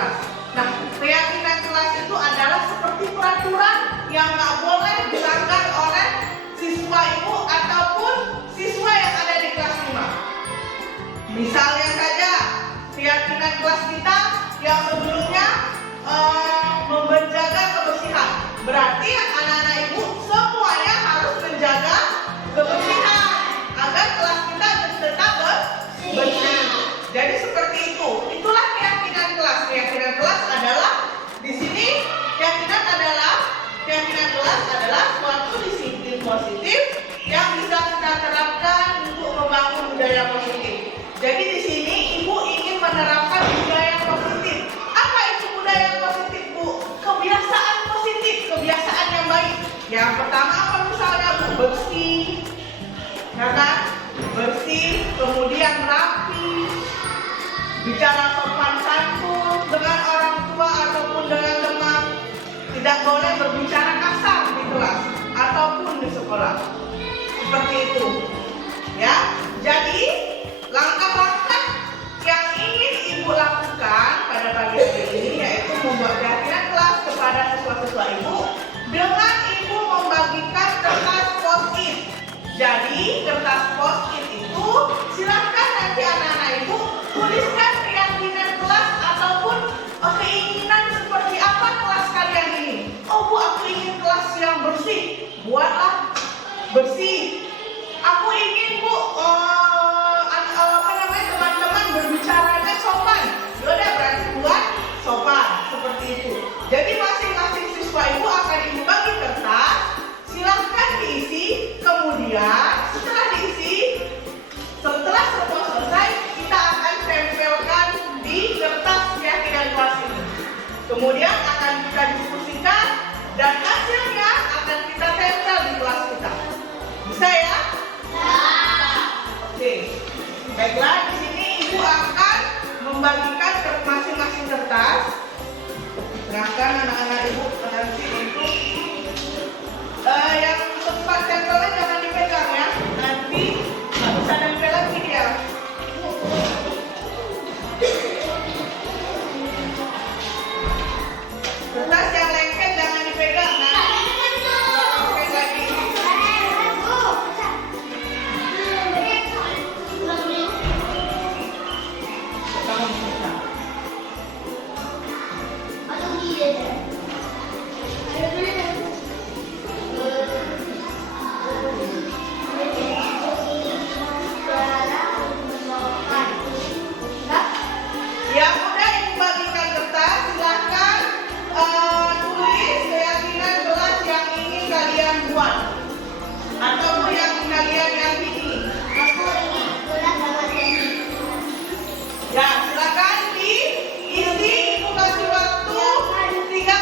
kelas. Nah, keyakinan kelas itu adalah seperti peraturan yang nggak boleh dilanggar oleh siswa ibu ataupun siswa yang ada di kelas 5. Misalnya saja, keyakinan kelas kita yang sebelumnya menjaga kebersihan. Berarti anak-anak ibu semuanya harus menjaga kebersihan agar kelas kita tetap bersih. Jadi seperti itu. Itulah keyakinan kelas. Keyakinan kelas adalah di sini keyakinan kelas adalah suatu disiplin positif yang bisa kita terapkan untuk membangun budaya positif. Jadi di sini ibu ingin menerapkan budaya positif. Apa itu budaya positif, Bu? Kebiasaan positif, kebiasaan yang baik. Yang pertama apa misalnya, Bu? Bersih, ya kan? Bersih, kemudian rapi, bicara sopan santun dengan orang tua ataupun dengan teman, tidak boleh berbicara kasar di kelas ataupun di sekolah. Seperti itu, ya. Jadi langkah-langkah yang ingin ibu lakukan pada pagi hari ini yaitu membuat keyakinan kelas kepada siswa-siswa ibu dengan ibu membagikan kertas post-it. Jadi kertas post-it itu silakan nanti anak-anak ibu tuliskan keyakinan kelas ataupun keinginan seperti apa kelas kalian ini. Oh Bu, aku ingin kelas yang bersih. Buatlah bersih. Aku ingin Bu teman-teman berbicaranya sopan. Yaudah berarti buat sopan seperti itu. Jadi masing-masing siswa ibu akan ibu bagi kertas. Silahkan diisi. Kemudian setelah diisi, setelah semua selesai, kita akan tempelkan di kertas keyakinan kelas ini. Kemudian akan kita diskusikan dan hasilnya akan kita tempel di kelas kita. Bisa ya? Oke. Baiklah, di sini ibu akan membagikan ke masing-masing kertas. Serahkan anak-anak ibu nanti untuk yang tempat tempelnya jangan dipegang ya. Nanti nggak bisa nempel lagi dia. Kertas yang lengket jangan dipegang. Oke lagi. Yang udah ibu bagikan kertas, silahkan tulis keyakinan kelas yang ingin kalian buat ataupun yang kalian yakini. Aku ingin kelas sama Jenny. Ya, silakan diisi. Ibu kasih waktu 30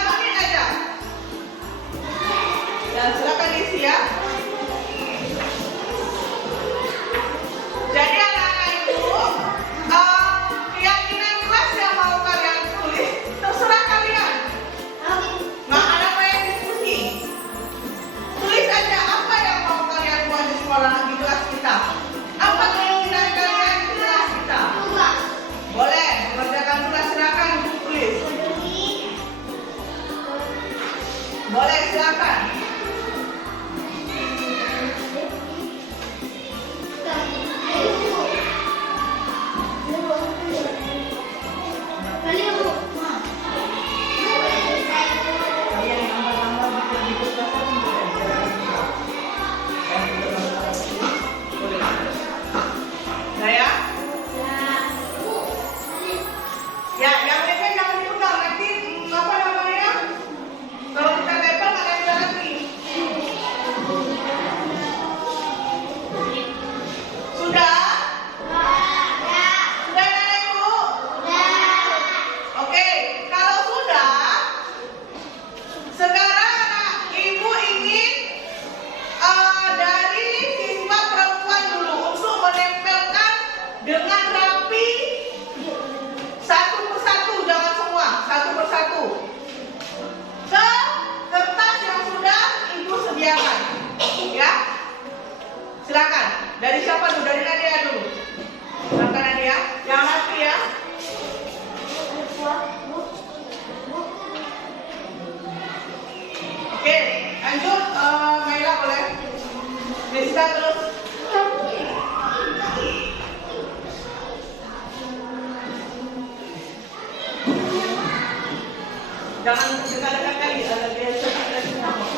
Oke, lanjut. Maila boleh. Bisa terus. Jangan dekat-dekat kali, ada biasa ada sama.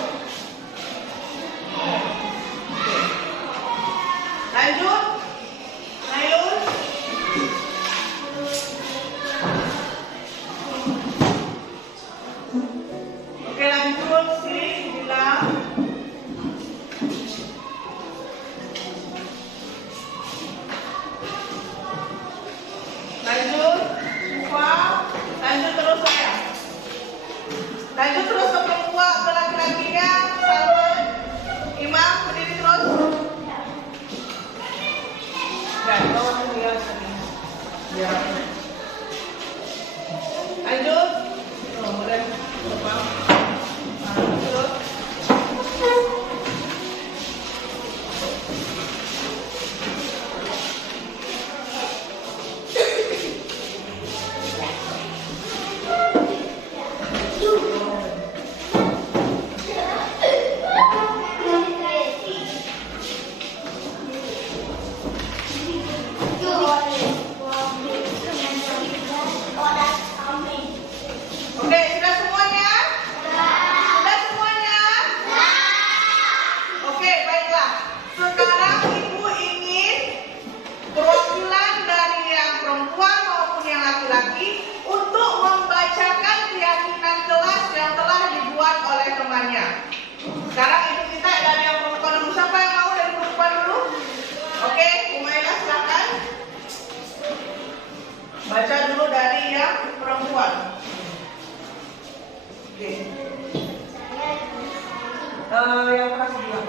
Lanjut, Nailul. Oke, lanjut, Sri bilang. Lanjut, Sufa. Lanjut terus saya. Lanjut terus ke perempuan, ke laki-lakinya. Salman, Imam, berdiri terus. Dan bawa dia sini. Ya. Lanjut. Oh, boleh. Terbang. Lanjut. Oke, sudah semuanya? Sudah semuanya? Oke, baiklah. Sekarang Ibu ingin perwakilan dari yang perempuan maupun yang laki-laki untuk membacakan keyakinan kelas yang telah dibuat oleh temannya. Sekarang Ibu minta dari yang perempuan dulu. Siapa yang mau dari perempuan dulu? Oke, Umayyah silakan. Baca dulu dari yang perempuan. Oke. Yang kelas bilang.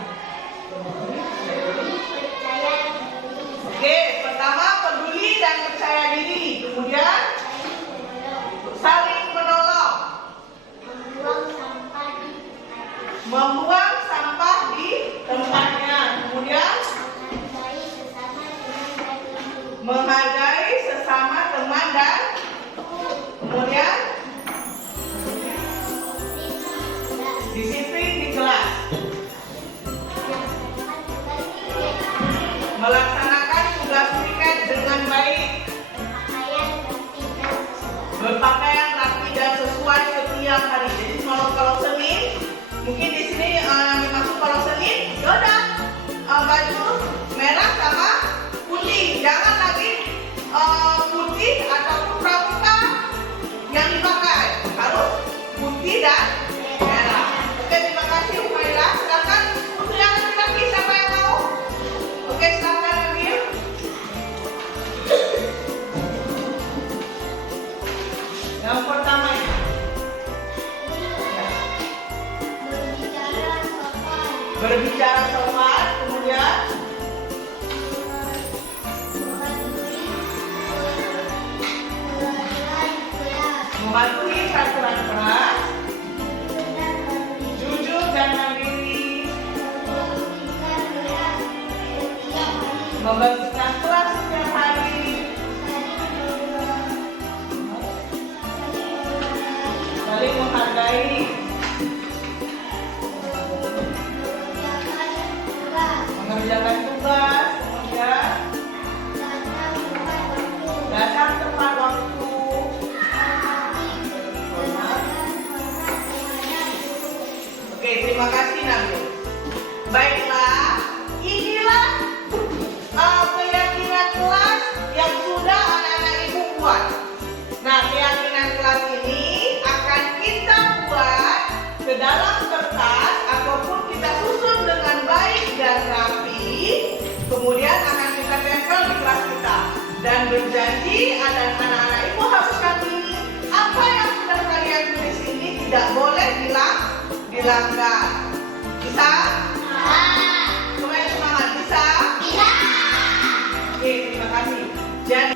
Oke, pertama peduli dan percaya diri. Kemudian saling menolong. Membuang sampah di tempatnya. Kemudian menghargai sesama teman dan kemudian disiplin di kelas. Melaksanakan tugas piket dengan baik. Berpakaian rapi dan sesuai setiap hari. Jadi kalau Senin, mungkin di sini dimaksud kalau Senin, yaudah baju merah sama putih. Jangan lagi putih ataupun pramuka yang dipakai. Harus putih dan merah. Oke, terima kasih Umayyah. Silakan untuk yang laki-laki siapa yang mau? Oke, silakan ambil. Yang pertama ya. Berbicara sopan, kemudian mematuhi peraturan kelas, jujur dan mandiri, membersihkan kelas setiap hari, saling menghargai, mengerjakan tugas, kemudian datang tepat waktu. Oke, terima kasih Nabil. Baiklah, inilah keyakinan kelas yang sudah anak-anak Ibu buat. Nah, keyakinan kelas ini akan kita buat ke dalam kertas ataupun kita susun dengan baik dan rapi. Kemudian akan kita tempel di kelas kita. Dan berjanji anak-anak Ibu harus ini apa yang sudah kalian tulis ini tidak boleh dilanggar. Bisa? Semuanya semangat. Bisa? Oke, terima kasih. Jadi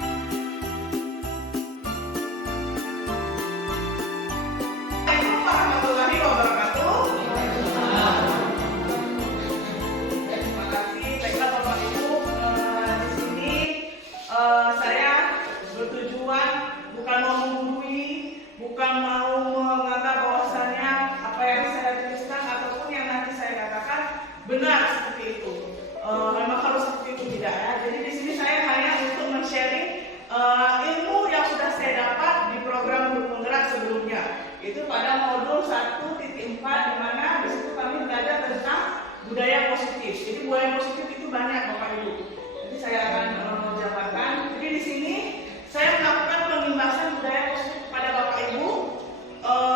Assalamualaikum warahmatullahi wabarakatuh. Terima kasih. Baiklah Bapak Ibu, di sini saya bertujuan bukan mau menggurui, bukan mau menganggap bahwasannya apa yang saya tuliskan Itu pada modul 1.4 di mana di situ kami belajar tentang budaya positif. Jadi budaya positif itu banyak Bapak Ibu. Jadi saya akan jabarkan. Jadi di sini saya melakukan pembahasan budaya positif kepada Bapak Ibu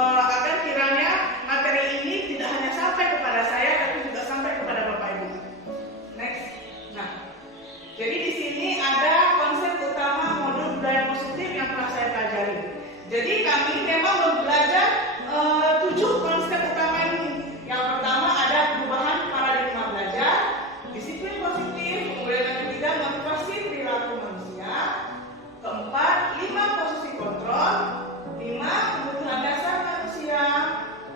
agar kiranya materi ini tidak hanya sampai kepada saya tapi juga sampai kepada Bapak Ibu. Next. Nah, jadi di sini ada konsep utama modul budaya positif yang telah saya pelajari. Jadi kami memang belajar 7 konsep utama ini. Yang pertama ada perubahan paradigma belajar, disiplin positif, kemudian yang ketiga motivasi perilaku manusia, keempat 5 posisi kontrol, 5 kebutuhan dasar manusia,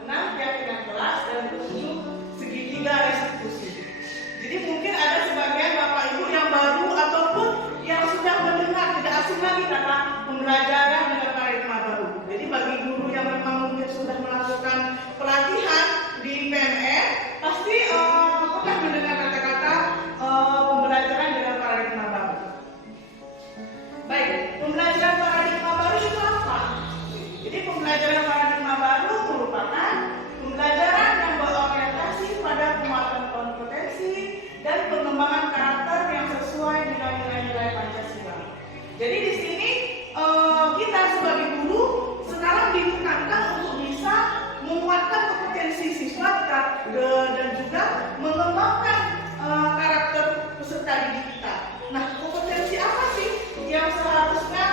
6 keyakinan kelas, dan 7 segitiga restitusi. Jadi mungkin ada sebagian Bapak Ibu yang baru ataupun yang sudah mendengar tidak asing lagi kata pembelajaran dengan paradigma baru. Jadi bagi guru yang memang mungkin sudah melakukan pelatihan di PMR pasti pernah mendengar kata-kata pembelajaran dengan paradigma baru. Baik, pembelajaran paradigma baru itu apa? Jadi pembelajaran paradigma baru merupakan pembelajaran yang berorientasi pada penguatan kompetensi dan pengembangan karakter yang sesuai dengan nilai-nilai Pancasila. Jadi di sini kita sebagai guru sekarang ditekankan untuk bisa menguatkan kompetensi siswa dan juga mengembangkan karakter peserta didik kita. Nah, kompetensi apa sih yang seharusnya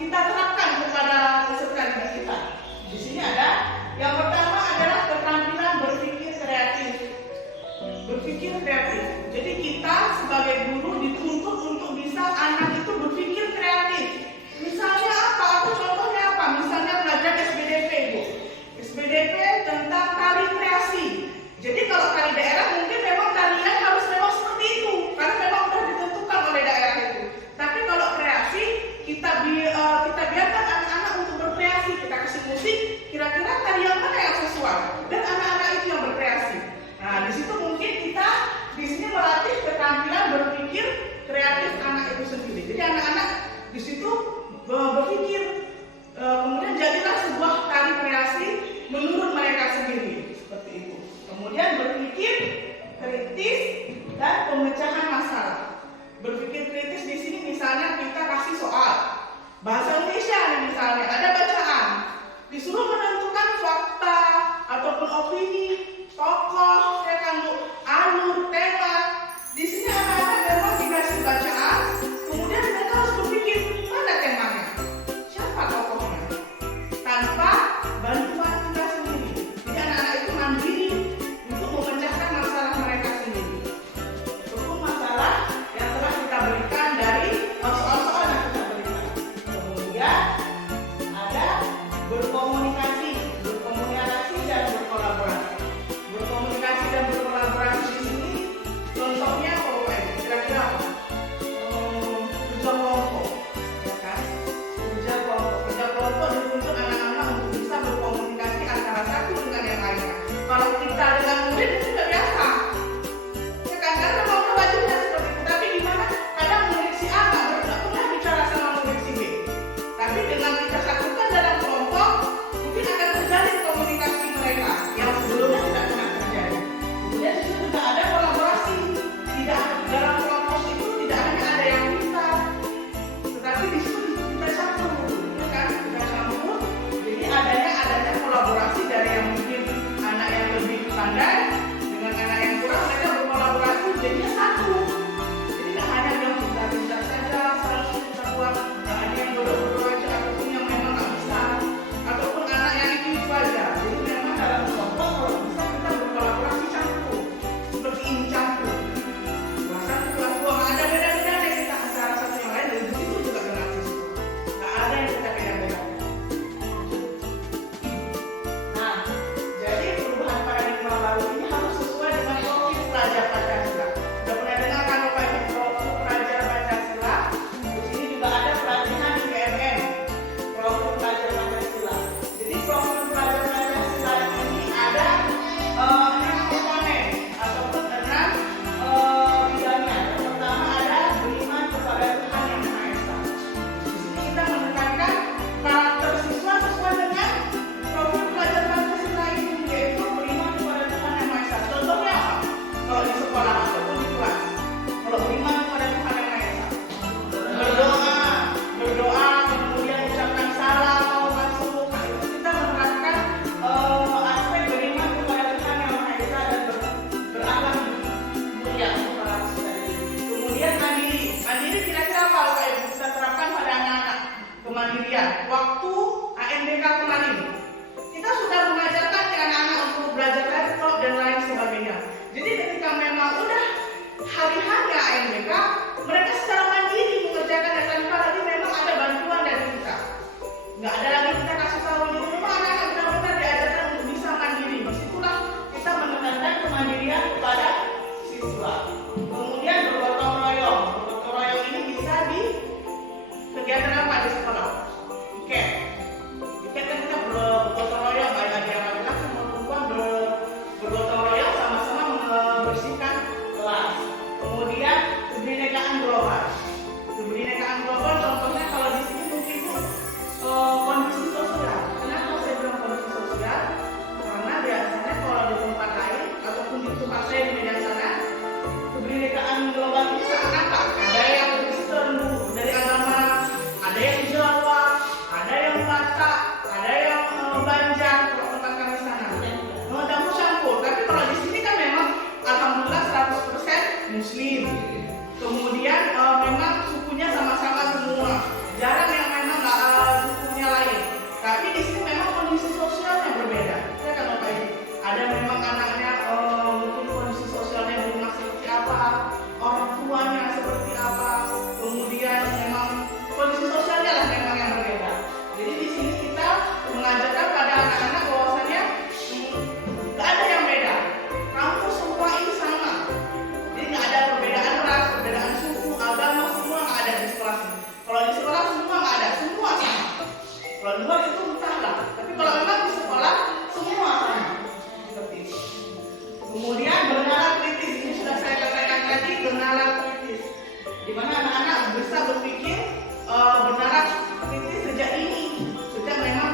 kita terapkan kepada peserta didik kita? Di sini ada yang pertama adalah keterampilan berpikir kreatif. Berpikir kreatif. Jadi kita sebagai guru dituntut untuk bisa anak itu berpikir kreatif. Misalnya apa? Atau contohnya apa? Misalnya belajar SBDP, Bu. SBDP tentang tari kreasi. Jadi kalau tari daerah mungkin memang tarian harus memang seperti itu, karena memang sudah ditentukan oleh daerah itu. Tapi kalau kreasi kita biarkan anak-anak untuk berkreasi. Kita kasih musik, kira-kira tarian mana yang sesuai dan anak-anak itu yang berkreasi. Nah, di situ mungkin kita di sini melatih keterampilan berpikir kreatif anak itu sendiri. Jadi anak-anak di situ berpikir, kemudian jadilah sebuah tari kreasi menurut mereka sendiri seperti itu. Kemudian berpikir kritis dan pemecahan masalah. Berpikir kritis di sini misalnya kita kasih soal bahasa Indonesia misalnya ada bacaan, disuruh menentukan fakta ataupun opini, tokoh, ya kan Bu, alur, tema. Di sini anak-anak memang dikasih bacaan, kemudian mereka harus berpikir mana temanya, siapa tokohnya, tanpa bantuan kita sendiri. Jadi anak-anak itu mandiri untuk memecahkan masalah mereka sendiri. Itu masalah yang telah kita berikan dari soal-soal yang kita berikan. Kemudian ada berkomunikasi dan berkolaborasi. Berkomunikasi dan berkolaborasi di sini contohnya kira-kira kerja kelompok, ya kan? Kerja kelompok dituntut anak-anak untuk bisa berkomunikasi antara satu dengan yang lainnya. Kalau kita dengan murid itu sudah biasa, ya kan? Karena memang wajibnya seperti itu. Tapi gimana? Kadang murid si A nggak pernah bicara sama murid si B. Tapi dengan kita satukan dalam kelompok, itu entahlah. Tapi kalau memang di sekolah semua sama seperti itu. Kemudian bernalar kritis, ini sudah saya katakan tadi, bernalar kritis, di mana anak-anak bisa berpikir bernalar kritis sejak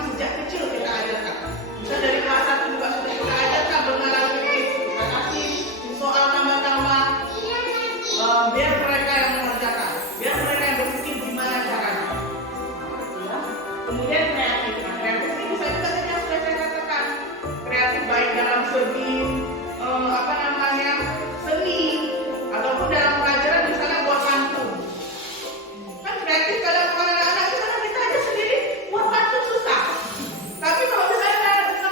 sejak kecil kita ajarkan. Bisa dari kelas 1 juga sudah kita ajarkan bernalar kritis. Kita kasih soal tambah-tambah, biar mereka yang mengerjakan, biar mereka yang berpikir gimana caranya. Kemudian kreatif. Nah, kreatif ini bisa juga tadi yang sudah saya katakan. Kreatif baik dalam segi seni ataupun dalam pelajaran misalnya buat pantun. Kan kreatif kalau anak-anak itu kan kita aja sendiri buat pantun susah. Tapi kalau misalnya kita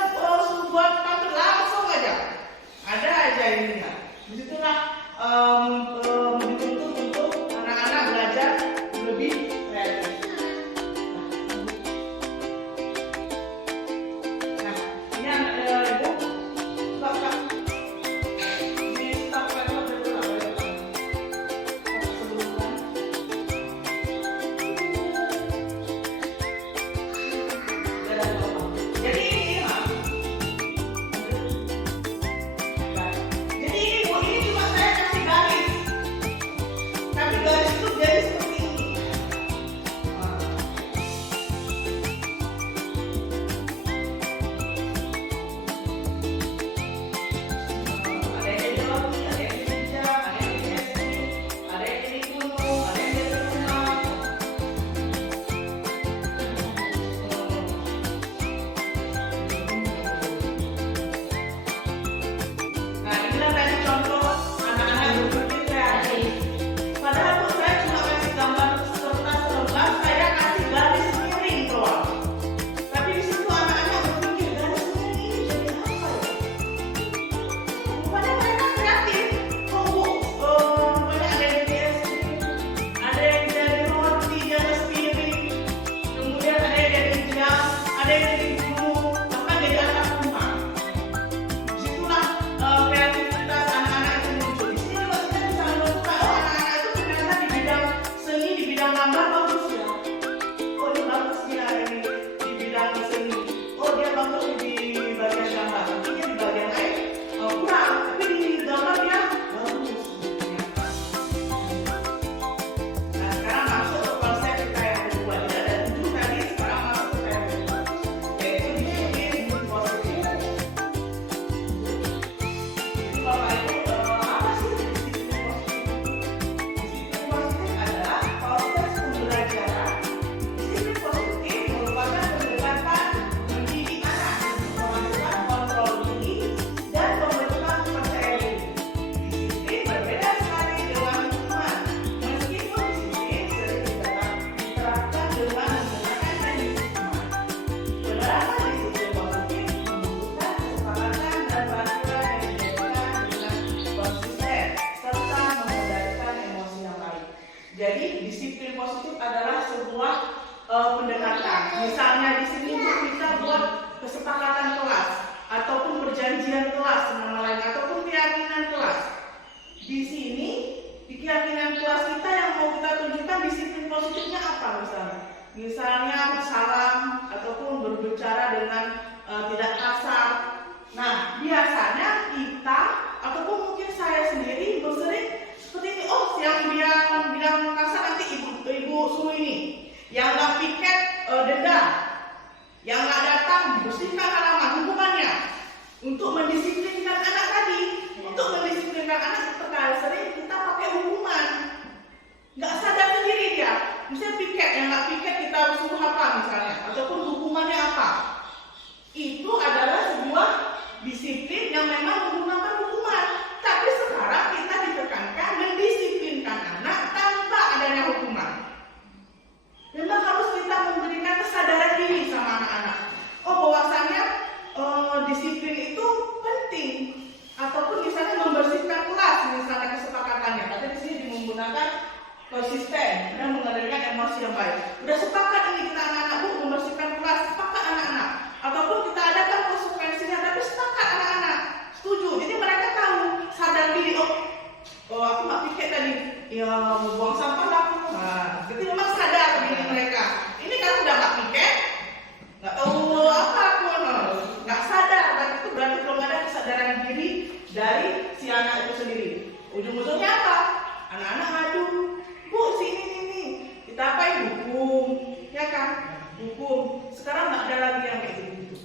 buat pantun langsung aja, ada aja ininya. Disitulah dituntut untuk anak-anak belajar lebih kreatif. Nah, ini Ibu stop. Di stop record dulu lah, boleh kan? Sebelumnya. Jadi ini Mas. Jadi ini Bu, ini cuma saya kasih garis. Tapi garis itu jadi seperti ini. Ada yang jadi roti, ada yang jadi jam, ada yang jadi es krim, ada yang jadi gunung, ada yang jadi rumah. Nah, inilah tadi contoh anak-anak berpikir kreatif. Padahal tuh saya cuma kasih gambar kertas lembar, saya kasih garis miring doang. Tapi di situ anak-anak berpikir garis miring ini jadi apa ya? Rupanya mereka kreatif. Oh Bu, rupanya ada yang jadi es krim, ada yang jadi roti di atas piring, kemudian ada yang jadi jam, ada yang jadi gunung, bahkan jadi atap rumah. Disitulah kreativitas anak-anak itu muncul. Di sini juga kita bisa menemukan anak-anak itu ternyata di bidang seni, di bidang gambar bagus ya. Oh dia bagus dia ini di bidang seni. Oh dia bagus di bagian gambar. Mungkin di bagian lain kurang, tapi di gambar dia bagus. Nah sekarang masuk ke konsep kita yang kedua. Tidak ada 7 tadi, sekarang masuk ke yang kedua, yaitu disiplin positif. Jadi Bapak Ibu, apa sih disiplin positif? Disiplin positif adalah proses pembelajaran. Disiplin positif merupakan pendekatan mendidik anak untuk memasukkan kontrol diri dan pembentukan percaya diri. Disiplin berbeda sekali dengan hukuman. Meskipun disiplin sering diterapkan dengan menggunakan teknik hukuman. Penerapan disiplin positif membutuhkan kesepakatan dan peraturan yang dijalankan dengan konsisten serta mengendalikan emosi yang baik. Jadi disiplin positif adalah sebuah pendekatan. Misalnya di sini kita buat kesepakatan kelas ataupun perjanjian kelas nama lain ataupun keyakinan kelas. Di sini di keyakinan kelas kita yang mau kita tunjukkan disiplin positifnya apa misalnya? Misalnya salam ataupun berbicara dengan tidak kasar. Nah, biasanya kita ataupun mungkin saya sendiri sering seperti ini. Oh, yang dia bilang kasar nanti ibu suruh ini. Yang nggak piket denda. Yang nggak datang bersihkan halaman hukumannya. Untuk mendisiplinkan anak tadi. Untuk mendisiplinkan anak terkadang sering kita pakai hukuman. Nggak sadar sendiri dia. Misalnya piket, yang nggak piket kita suruh apa misalnya, ataupun hukumannya apa. Itu adalah Ujung-ujungnya apa? Anak-anak ngadu, Bu sini nih, kita apain hukum, ya kan? Hukum. Sekarang nggak ada lagi yang kayak gitu.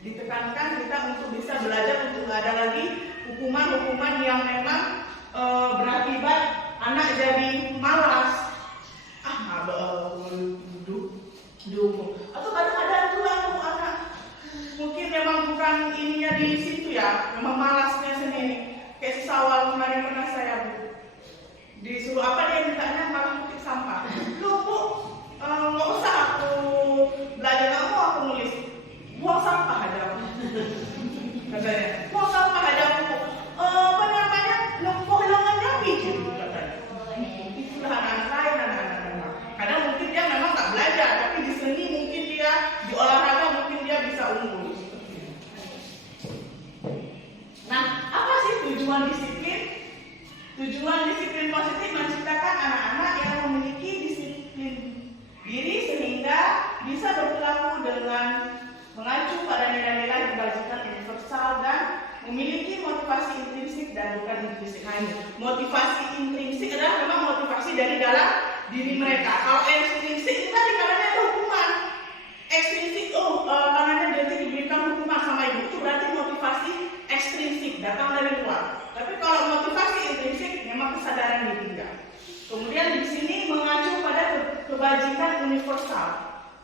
Ditekankan kita untuk bisa belajar untuk nggak ada lagi hukuman-hukuman yang memang berakibat anak jadi malas. Dihukum. Atau kadang-kadang juga anak mungkin memang bukan ininya di situ ya, memang malasnya sendiri. Kayak si Sawal kemarin pernah saya disuruh apa dia mintanya malah petik sampah. Loh Bu, nggak usah aku belajar kamu, aku nulis. Buang sampah aja aku. Katanya, buang sampah aja aku. Apa namanya? Nempuh lengannya bikin katanya. Itulah anak-anak lain, anak-anak memang. Kadang mungkin dia memang nggak belajar, tapi di seni mungkin dia, di olahraga mungkin dia bisa unggul. Nah, apa sih tujuan disiplin? Tujuan disiplin positif menciptakan anak-anak yang memiliki disiplin diri sehingga bisa berperilaku dengan mengacu pada nilai-nilai kebajikan universal dan memiliki motivasi intrinsik dan bukan intrinsik hanya. Motivasi intrinsik adalah memang motivasi dari dalam diri mereka. Kalau ekstrinsik itu tadi karena ada hukuman. Ekstrinsik, karena dia diberikan hukuman sama ibu, itu berarti motivasi ekstrinsik datang dari luar. Tapi kalau motivasi intrinsik memang kesadaran diri dia. Kemudian di sini mengacu pada kebajikan universal.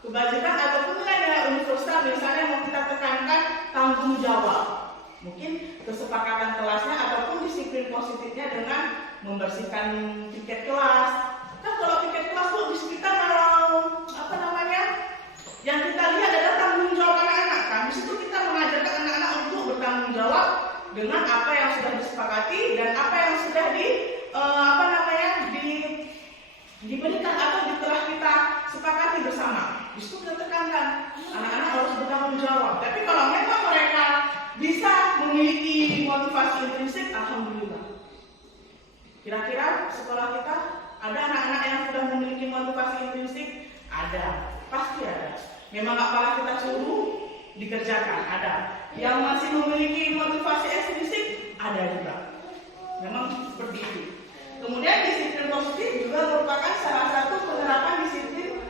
Kebajikan ataupun nilai universal misalnya mau kita tekankan tanggung jawab. Mungkin kesepakatan kelasnya ataupun disiplin positifnya dengan membersihkan tiket kelas. Kan kalau tiket kelas tuh kita mau apa namanya? Yang kita lihat adalah tanggung jawab anak-anak kan. Di situ kita mengajarkan anak-anak untuk bertanggung jawab dengan apa yang sudah disepakati dan apa yang sudah diberikan atau telah kita sepakati bersama. Di situ kita tekankan anak-anak harus bertanggung jawab. Tapi kalau memang mereka bisa memiliki motivasi intrinsik, alhamdulillah. Kira-kira sekolah kita ada anak-anak yang sudah memiliki motivasi intrinsik? Ada, pasti ada. Memang nggak pernah kita suruh dikerjakan, ada. Yang masih memiliki motivasi ekstrinsik, ada juga. Memang seperti itu. Kemudian disiplin positif juga merupakan salah satu penerapan disiplin.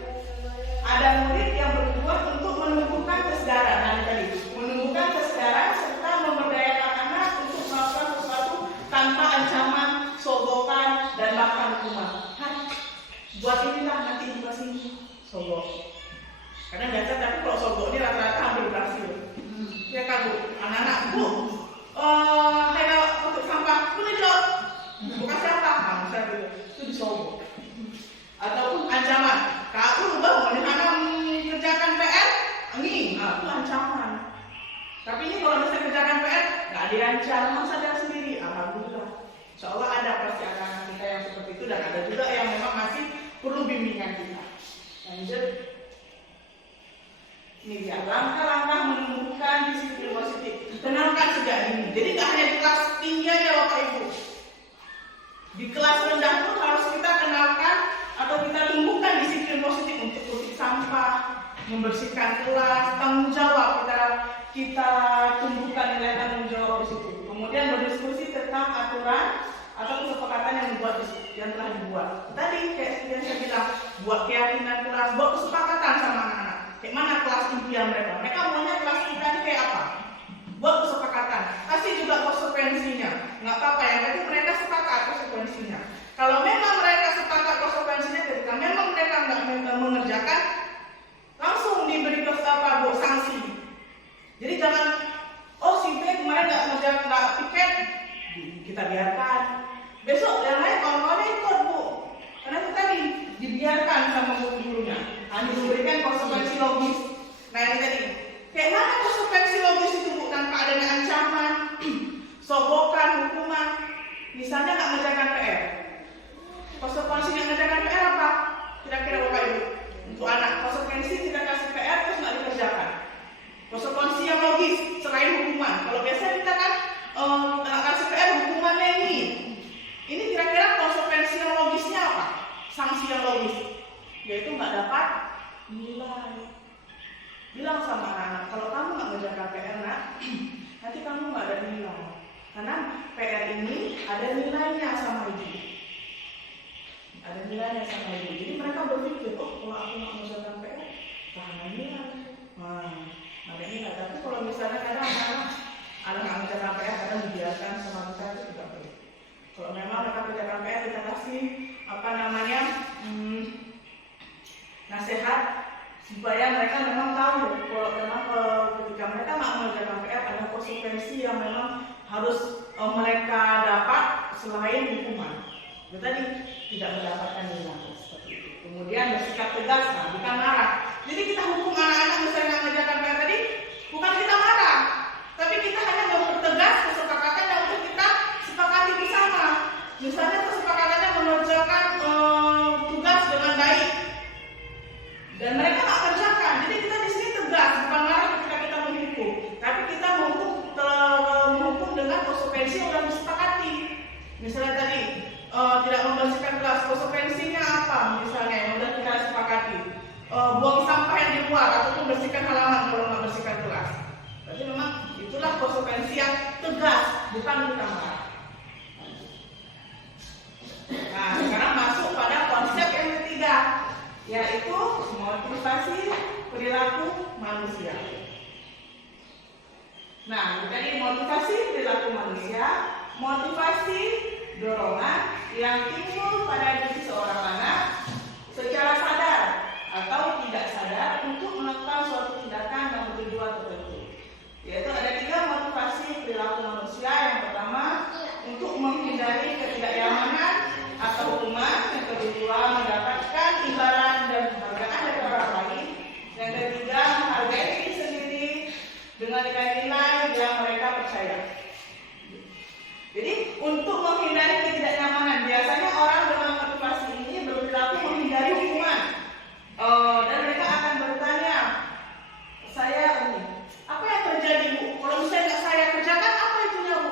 Ada murid yang bertujuan untuk menumbuhkan kesadaran tadi, menumbuhkan kesadaran serta memberdayakan anak untuk melakukan sesuatu tanpa ancaman, sogokan dan bahkan hukuman. Buat inilah nanti dikasih sogok. Karena biasa tapi kalau sogok ini rata-rata hampir berhasil. Ya kan Bu, anak-anak Bu, kayak untuk sampah, boleh dong. Bukan siapa, misalnya itu disogok. Ataupun ancaman, kamu mau mengerjakan PR, ini, itu ancaman. Tapi ini kalau misalnya kerjakan PR, nggak dirancang, memang sadar sendiri, alhamdulillah. Insya Allah ada pasti anak-anak kita yang seperti itu dan ada juga yang memang masih perlu bimbingan kita. Lanjut. Ini dia langkah-langkah menumbuhkan disiplin positif. Kenalkan sejak dini. Jadi nggak hanya di kelas tinggi aja Bapak Ibu. Di kelas rendah pun harus kita kenalkan atau kita tumbuhkan disiplin positif untuk petik sampah, membersihkan kelas, tanggung jawab kita tumbuhkan nilai tanggung jawab di situ. Kemudian berdiskusi tentang aturan atau kesepakatan yang telah dibuat. Tadi kayak yang saya bilang, buat keyakinan kelas, buat kesepakatan sama anak-anak. Kayak mana kelas impian mereka? Mereka maunya kelas impian kayak apa? Buat kesepakatan. Kasih juga konsekuensinya. Nggak apa-apa ya, tapi mereka sepakat konsekuensinya. Kalau memang mereka sepakat konsekuensinya, ketika memang mereka nggak mengerjakan, langsung diberi sanksi. Jadi jangan, si B kemarin nggak piket, kita biarkan. Besok yang lain kawan-kawannya ikut Bu. Karena itu tadi dibiarkan sama gurunya. Hanya diberikan konsekuensi logis. Nah ini tadi, kayak mana konsekuensi logis itu Bu? Tanpa adanya ancaman, sogokan, hukuman. Misalnya nggak mengerjakan PR. Konsekuensi nggak mengerjakan PR apa? Kira-kira Bapak Ibu? Untuk anak, konsekuensi kita kasih PR terus nggak dikerjakan. Konsekuensi yang logis selain hukuman. Kalau biasanya kita kan kasih PR hukumannya ini. Ini kira-kira konsekuensi yang logisnya apa? Sanksi yang logis, yaitu nggak dapat nilai. Bilang sama anak-anak, kalau kamu nggak mengerjakan PR nak, nanti kamu nggak ada nilai. Karena PR ini ada nilainya sama ibu. Ada nilainya sama ibu. Jadi mereka berpikir, oh kalau aku nggak mengerjakan PR, tahanan nilai. Ada nilai. Tapi kalau misalnya kadang anak nggak mengerjakan PR, kadang dibiarkan sama kita itu tidak boleh. Kalau memang mereka kerjakan PR, kita kasih nasihat supaya mereka memang tahu kalau memang ketika mereka nggak mengerjakan PR ada konsekuensi yang memang harus mereka dapat selain hukuman. Itu tadi tidak mendapatkan nilai seperti itu. Kemudian bersikap tegas, bukan marah. Jadi kita hukum anak-anak misalnya nggak mengerjakan PR tadi, bukan kita marah, tapi kita hanya mempertegas kesepakatan yang untuk kita sepakati bersama. Misalnya kesepakatannya mengerjakan tugas dengan baik, dan mereka nggak kerjakan. Jadi kita di sini tegas, bukan marah ketika kita menghukum, tapi kita menghukum dengan konsekuensi yang sudah disepakati. Misalnya tadi tidak membersihkan kelas, konsekuensinya apa? Misalnya yang sudah kita sepakati, buang sampah yang di luar ataupun bersihkan halaman kalau nggak bersihkan kelas. Berarti memang itulah konsekuensi yang tegas, bukan kita marah. Nah, sekarang masuk pada konsep yang ketiga, yaitu motivasi perilaku manusia. Nah, tadi motivasi perilaku manusia, motivasi dorongan yang timbul pada diri seorang anak secara sadar atau tidak sadar untuk melakukan suatu tindakan yang bertujuan tertentu. Yaitu ada 3 motivasi perilaku manusia. Yang pertama, untuk menghindari ketidaknyamanan atau hukuman. Yang kedua, mendapatkan imbalan dan penghargaan dari orang lain. Yang ketiga, menghargai diri sendiri dengan nilai-nilai yang mereka percaya. Jadi untuk menghindari ketidaknyamanan, biasanya orang dengan motivasi ini berperilaku menghindari hukuman. Dan mereka akan bertanya, apa yang terjadi Bu? Kalau misalnya nggak saya kerjakan, apa itunya Bu?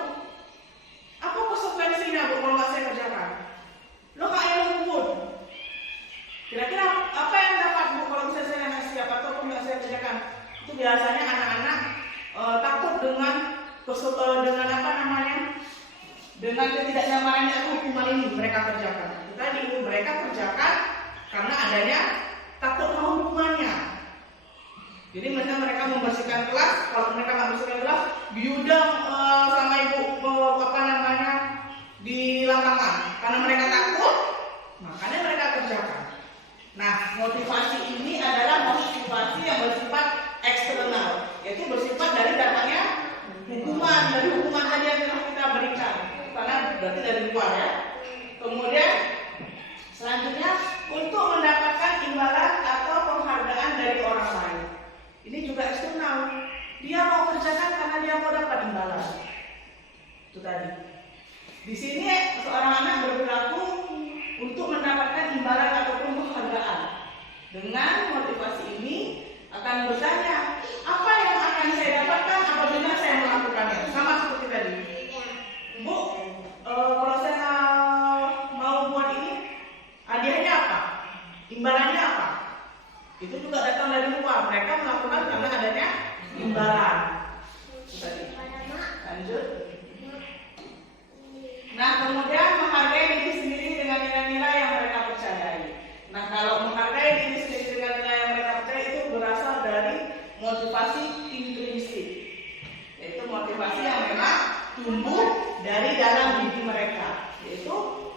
Apa konsekuensinya Bu kalau nggak saya kerjakan? Lo nggak yang hukum. Kira-kira apa yang dapat Bu kalau misalnya saya nggak siap ataupun nggak saya kerjakan? Itu biasanya anak-anak takut dengan dengan ketidaknyamanan atau hukuman ini mereka kerjakan. Tadi mereka kerjakan karena adanya takut sama hukumannya. Jadi mereka membersihkan kelas. Kalau mereka nggak bersihkan kelas, diudang sama ibu di lapangan. Karena mereka takut, makanya mereka kerjakan. Nah, motivasi ini adalah motivasi yang bersifat eksternal, yaitu bersifat dari datangnya hukuman, dari hukuman tadi yang telah kita berikan, karena berarti dari luar ya. Kemudian selanjutnya untuk mendapatkan imbalan atau penghargaan dari orang lain. Ini juga eksternal. Dia mau kerjakan karena dia mau dapat imbalan. Itu tadi. Di sini seorang anak berperilaku untuk mendapatkan imbalan ataupun penghargaan. Dengan motivasi ini akan bertanya, apa yang akan saya dapatkan apabila saya melakukannya? Sama seperti tadi. Bu, kalau saya mau buat ini, hadiahnya apa? Imbalannya apa? Itu juga datang dari luar. Mereka melakukan karena adanya imbalan. Tadi. Lanjut. Nah, kemudian menghargai diri sendiri dengan nilai-nilai yang mereka percayai. Nah, kalau menghargai diri sendiri dengan nilai yang mereka percaya itu berasal dari motivasi intrinsik, yaitu motivasi yang memang tumbuh dari dalam diri mereka, yaitu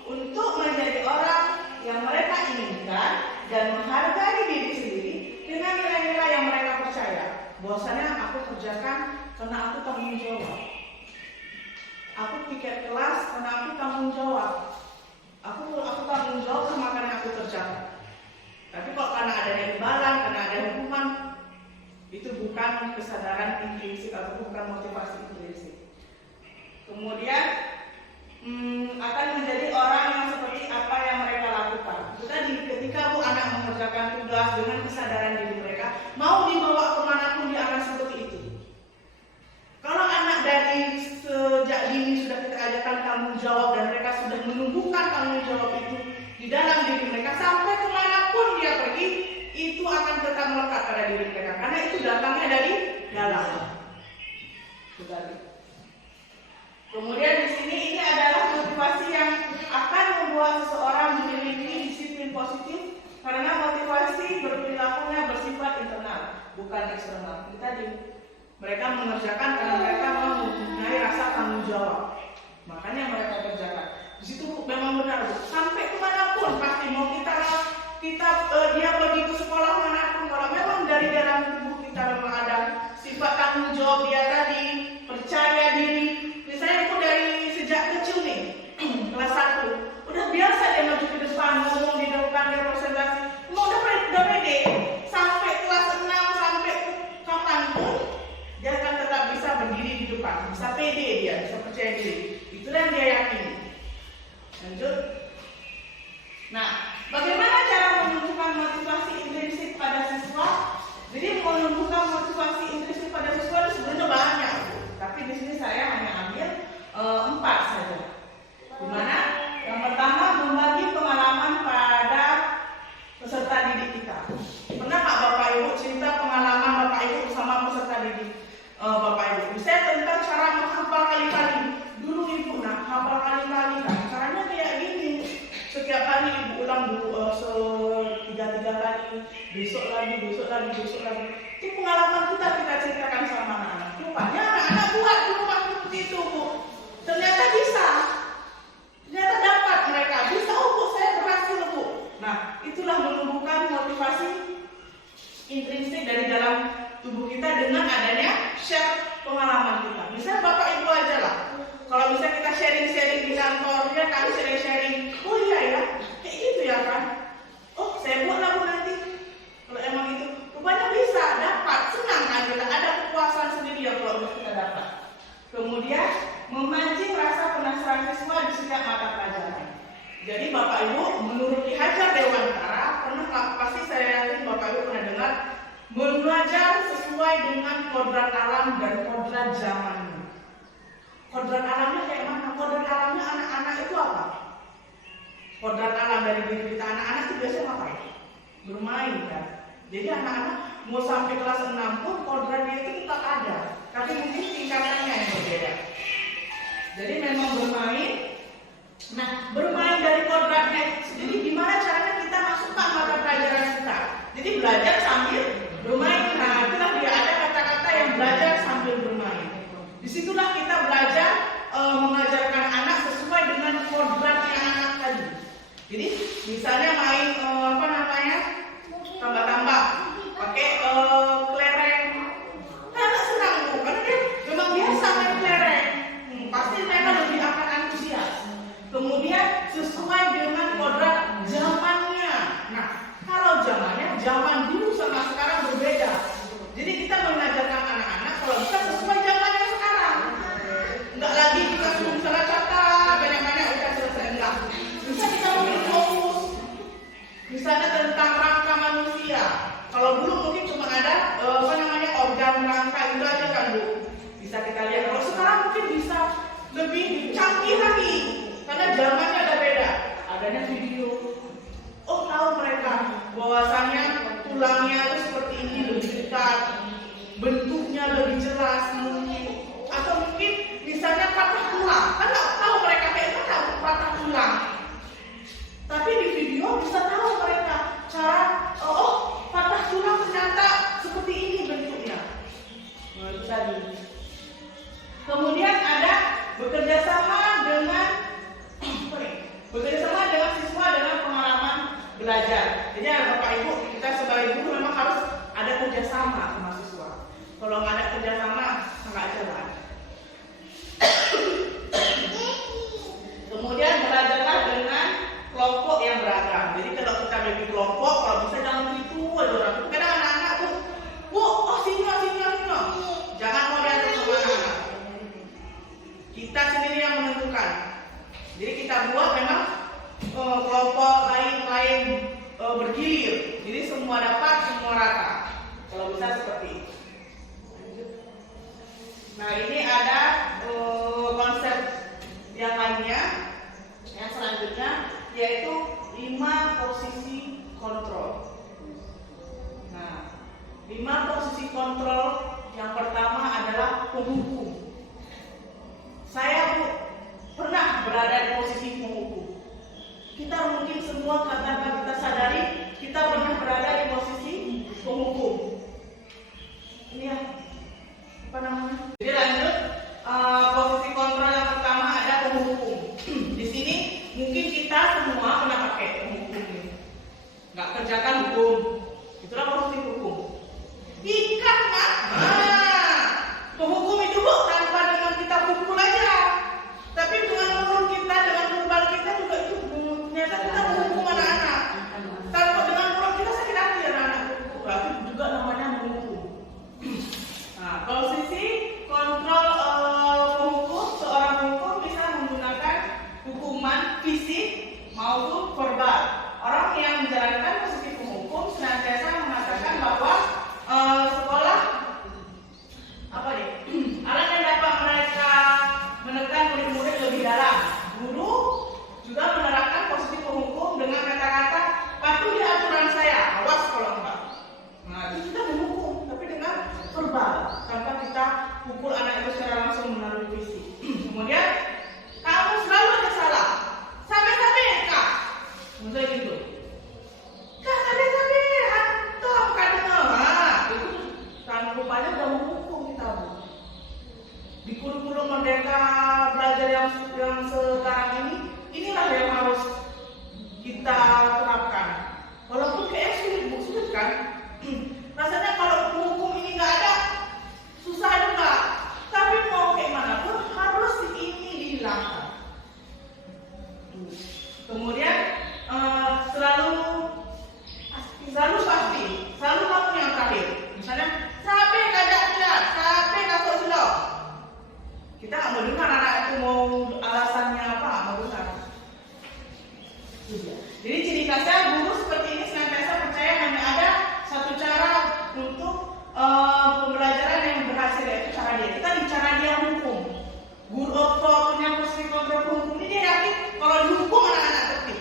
untuk menjadi orang yang mereka inginkan dan menghargai diri sendiri dengan nilai-nilai yang mereka percaya. Bahwasanya aku kerjakan karena aku tanggung jawab. Aku piket kelas karena aku tanggung jawab. Aku tanggung jawab makanya aku kerjakan. Tapi kok karena adanya imbalan, karena ada hukuman, itu bukan kesadaran intrinsik atau bukan motivasi intrinsik. Kemudian akan menjadi orang yang seperti apa yang mereka lakukan. Itu tadi, ketika anak mengerjakan tugas dengan kesadaran diri mereka, mau dibawa kemanapun dia akan seperti itu. Kalau anak dari sejak dini sudah kita ajarkan tanggung jawab dan mereka sudah menumbuhkan tanggung jawab itu di dalam diri mereka, sampai kemanapun dia pergi, itu akan tetap melekat pada diri mereka karena itu datangnya dari dalam. Itu tadi. Kemudian di sini ini adalah motivasi yang akan membuat seseorang memiliki disiplin positif karena motivasi berperilakunya bersifat internal, bukan eksternal. Mereka mengerjakan karena mereka mau mempunyai rasa tanggung jawab. Makanya mereka kerjakan. Di situ memang benar, sampai kemanapun pasti mau kita dia pergi ke sekolah manapun, kalau memang dari dalam tubuh kita memang ada sifat tanggung jawab dia tadi, percaya diri. Misalnya itu dari sejak kecil nih, kelas 1, udah biasa dia maju ke depan, ngomong di depan, dia presentasi, udah pede. Sampai kelas 6, sampai kapanpun, dia akan tetap bisa berdiri di depan, bisa pede dia, bisa percaya diri. Itulah yang dia yakini. Lanjut. Nah, bagaimana cara menunjukkan motivasi intrinsik pada siswa? Jadi menunjukkan motivasi intrinsik pada siswa itu sebenarnya banyak, tapi di sini saya hanya ambil 4 saja. Dimana yang pertama membagi pengalaman pada peserta didik kita. Pernah nggak Bapak Ibu cerita pengalaman Bapak Ibu bersama peserta didik Bapak Ibu? Misalnya tentang cara menghafal kali-kali. Dulu Ibu hafal kali-kali kan caranya kayak gini. Setiap hari Ibu ulang dulu 3 kali, besok lagi. Itu pengalaman kita ceritakan sama anak-anak. Rupanya anak-anak buat di rumah seperti itu, Bu. Ternyata bisa. Ternyata dapat mereka. Bisa, Bu, saya berhasil, Bu. Nah, itulah menumbuhkan motivasi intrinsik dari dalam tubuh kita dengan adanya share pengalaman kita. Misalnya Bapak Ibu aja lah. Kalau bisa kita sharing-sharing di kantornya, kami sharing-sharing. Oh iya ya, kayak gitu ya kan? Oh, saya buat lah Bu nanti. Kalau emang itu, rupanya bisa, dapat, senang aja lah. Ada kepuasan sendiri ya kalau kita dapat. Kemudian memancing rasa penasaran siswa di setiap mata pelajaran. Jadi Bapak Ibu menurut Ki Hajar Dewantara, pasti saya yakin Bapak Ibu pernah dengar, belajar sesuai dengan kodrat alam dan kodrat zamannya. Kodrat alamnya kayak mana? Kodrat alamnya anak-anak itu apa? Kodrat alam dari diri kita anak-anak itu biasanya ngapain? Bermain kan? Jadi anak-anak mau sampai kelas 6 pun kodrat dia itu tetap ada, tapi mungkin tingkatannya yang berbeda. Jadi memang bermain. Nah, bermain dari kodratnya sendiri gimana caranya kita masukkan mata pelajaran kita? Jadi belajar sambil bermain. Nah, itulah dia ada kata-kata yang belajar sambil bermain. Disitulah kita belajar mengajarkan anak sesuai dengan kodratnya anak tadi. Jadi misalnya main tambah-tambah, pakai kelereng. Anak senang Bu, karena dia memang biasa main kelereng. Pasti mereka lebih akan antusias. Kemudian sesuai dengan kodrat zamannya. Nah, kalau zamannya zaman dulu sama sekarang berbeda. Jadi kita mengajarkan anak-anak kalau bisa sesuai zamannya sekarang. Enggak lagi kita suruh salah kata banyak-banyak udah selesai, enggak. Bisa kita mungkin fokus. Misalnya tentang rangka manusia. Kalau dulu mungkin cuma ada organ rangka itu aja kan Bu. Bisa kita lihat. Kalau sekarang mungkin bisa lebih canggih lagi. Karena zamannya ada beda. Adanya video. Oh, tahu mereka bahwasannya tulangnya itu seperti ini, lebih dekat, bentuknya lebih jelas mungkin. Atau mungkin misalnya patah tulang. Kan nggak tahu mereka kayak mana patah tulang. Tapi di video bisa tahu mereka cara patah tulang ternyata seperti ini bentuknya. Nah, itu tadi. Kemudian ada bekerja sama dengan siswa dengan pengalaman belajar. Jadi Bapak Ibu, kita sebagai guru memang harus ada kerjasama sama siswa. Kalau nggak ada kerjasama, nggak jalan. Kemudian belajarlah dengan kelompok yang beragam. Jadi kalau kita bagi kelompok, kalau bisa jangan begitu ada orang. Kadang anak-anak tuh, sini. Jangan mau diatur sama anak-anak. Kita sendiri yang menentukan. Jadi kita buat memang kelompok lain bergilir. Jadi semua dapat, semua rata. Kalau bisa seperti itu. Nah, ini ada konsep yang lainnya, yang selanjutnya yaitu 5 posisi kontrol. Nah, 5 posisi kontrol yang pertama adalah penghukum. Saya Bu apa namanya? Jadi lanjut, posisi kontrol yang pertama ada penghukum. Di sini mungkin kita semua pernah pakai penghukum ini. Nggak kerjakan hukum, itulah posisi hukum. Ikat kan? Penghukum itu tanpa dengan kita pukul aja, tapi dengan mulut kita, dengan verbal kita juga itu ternyata kita menghukum anak-anak. Tanpa dengan mulut kita sakit hati anak-anak, tapi juga namanya menghukum. Nah, posisi kontrol penghukum, seorang penghukum bisa menggunakan hukuman fisik maupun verbal. Orang yang menjalankan posisi penghukum senantiasa mengatakan bahwa sekolah apa nih? Alat yang dapat mereka menekan murid-murid lebih dalam. Guru juga menerapkan posisi penghukum dengan kata-kata patuhi aturan saya, awas kalau enggak. Nah, itu kita menghukum, tapi dengan verbal, tanpa kita pukul anak itu secara langsung melalui fisik. Kemudian, kamu selalu ada salah. Sampai-sampai kak, misalnya gitu. Kak, sampai-sampai hantam kak dengar. Nah, itu tanpa rupanya udah menghukum kita, Bu. Di kurikulum Merdeka Belajar yang sekarang ini, inilah yang harus kita terapkan. Walaupun kayak sulit kan? Rasanya kalau hukum ini nggak ada, susah juga. Tapi mau kayak mana pun harus ini dihilangkan. Kemudian selalu pasti, selalu kamu yang terakhir. Misalnya, sampai kajak jelas, sampai kasut jelas. Kita nggak mau dengar anak itu mau alasannya apa, nggak mau dengar. Jadi ciri khasnya guru seperti ini senantiasa percaya hanya ada satu cara untuk pembelajaran yang berhasil, yaitu cara dia. Kita bicara dia hukum. Guru punya posisi kontrol hukum ini dia yakin kalau dihukum anak-anak tertib.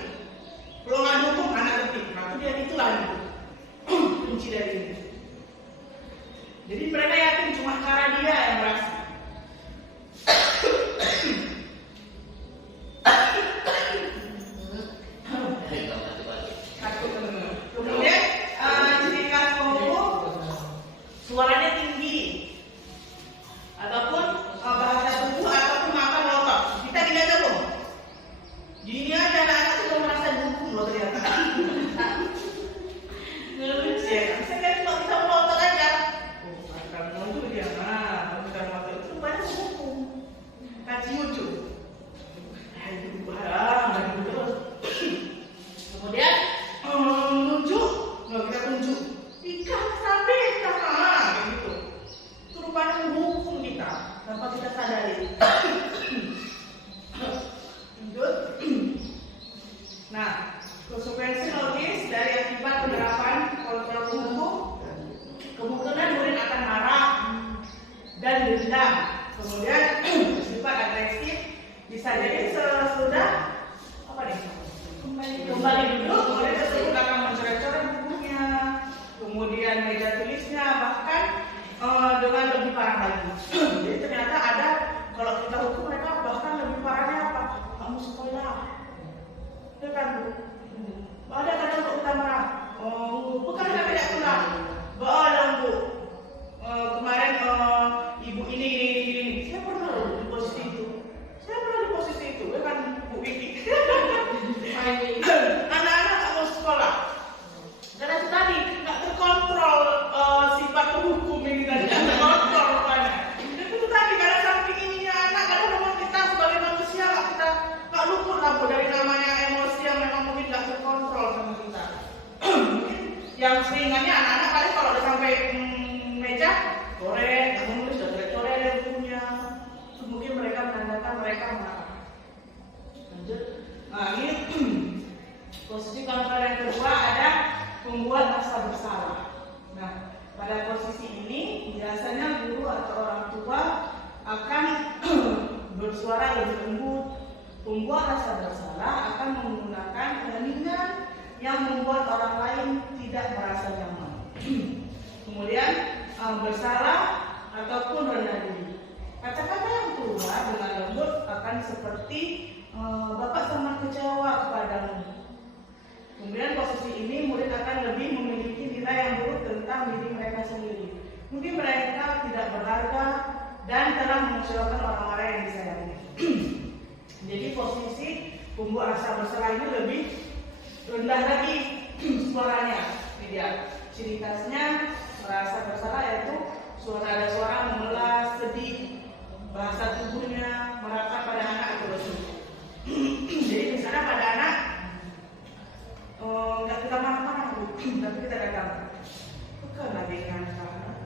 Kalau nggak dihukum anak tertib. Nah itu dia itulah kunci dari ini. Jadi mereka yakin cuma cara dia yang berhasil. Kemudian ciri khas penghukum suaranya tinggi ataupun bahasa tubuh ataupun makan lotok. Kita tidak tahu. Gini aja anak-anak itu merasa dihukum loh ternyata. Ngelucu ya. Saya cuma kita melotot aja. Oh, akan muncul dia. Nah, kita melotot itu banyak hukum. Kaji lucu. Itu barang lagi terus. Kemudian menunjuk, kita tunjuk. Ikan sampai tangan, gitu. Itu rupanya menghukum kita tanpa kita sadari. Lanjut. Nah, konsekuensi logis dari akibat penerapan kontrol penghukum, kemungkinan murid akan marah dan dendam. Kemudian sifat agresif bisa jadi sesudah apa nih? Kembali duduk, murid tersebut akan mencoret-coret bukunya, kemudian meja tulisnya, bahkan dengan lebih parah lagi. Jadi ternyata ada, kalau kita hukum mereka bahkan lebih parahnya apa? Kamu sekolah, ya kan Bu? Ada kadang kok kita marah. Oh, bukan kita tidak pulang. Bolong Bu. Kemarin ibu ini. Saya pernah loh di posisi itu. Ya kan Bu Vicky. Anak-anak nggak mau sekolah. Karena itu tadi nggak terkontrol sifat hukum ini tadi. Nggak terkontrol rupanya. Itu tadi karena samping ininya anak, karena memang kita sebagai manusia nggak luput lah Bu dari namanya emosi yang memang mungkin nggak terkontrol sama kita. Yang seringannya anak-anak kali kalau udah sampai meja coret, nggak menulis udah coret yang punya. Itu mungkin mereka menandakan mereka marah. Lanjut. Nah ini posisi kontrol yang kedua ada membuat rasa bersalah. Nah pada posisi ini biasanya guru atau orang tua akan bersuara lebih lembut. Membuat rasa bersalah akan menggunakan keheningan yang membuat orang lain tidak merasa nyaman. Kemudian bersalah ataupun rendah diri. Kata-kata yang keluar dengan lembut akan seperti Bapak sangat kecewa kepadamu. Kemudian posisi ini murid akan lebih memiliki nilai yang buruk tentang diri mereka sendiri. Mungkin mereka tidak berharga, dan telah mengecewakan orang-orang yang disayangi. Jadi posisi bumbu rasa bersalah ini lebih rendah lagi suaranya. Ini dia ciri khasnya merasa bersalah, yaitu ada suara memelas, sedih, bahasa tubuhnya merapat pada anak itu lebih. Jadi misalnya pada anak nggak kita marah-marah, tapi kita datang, bukan lagi ngangkat.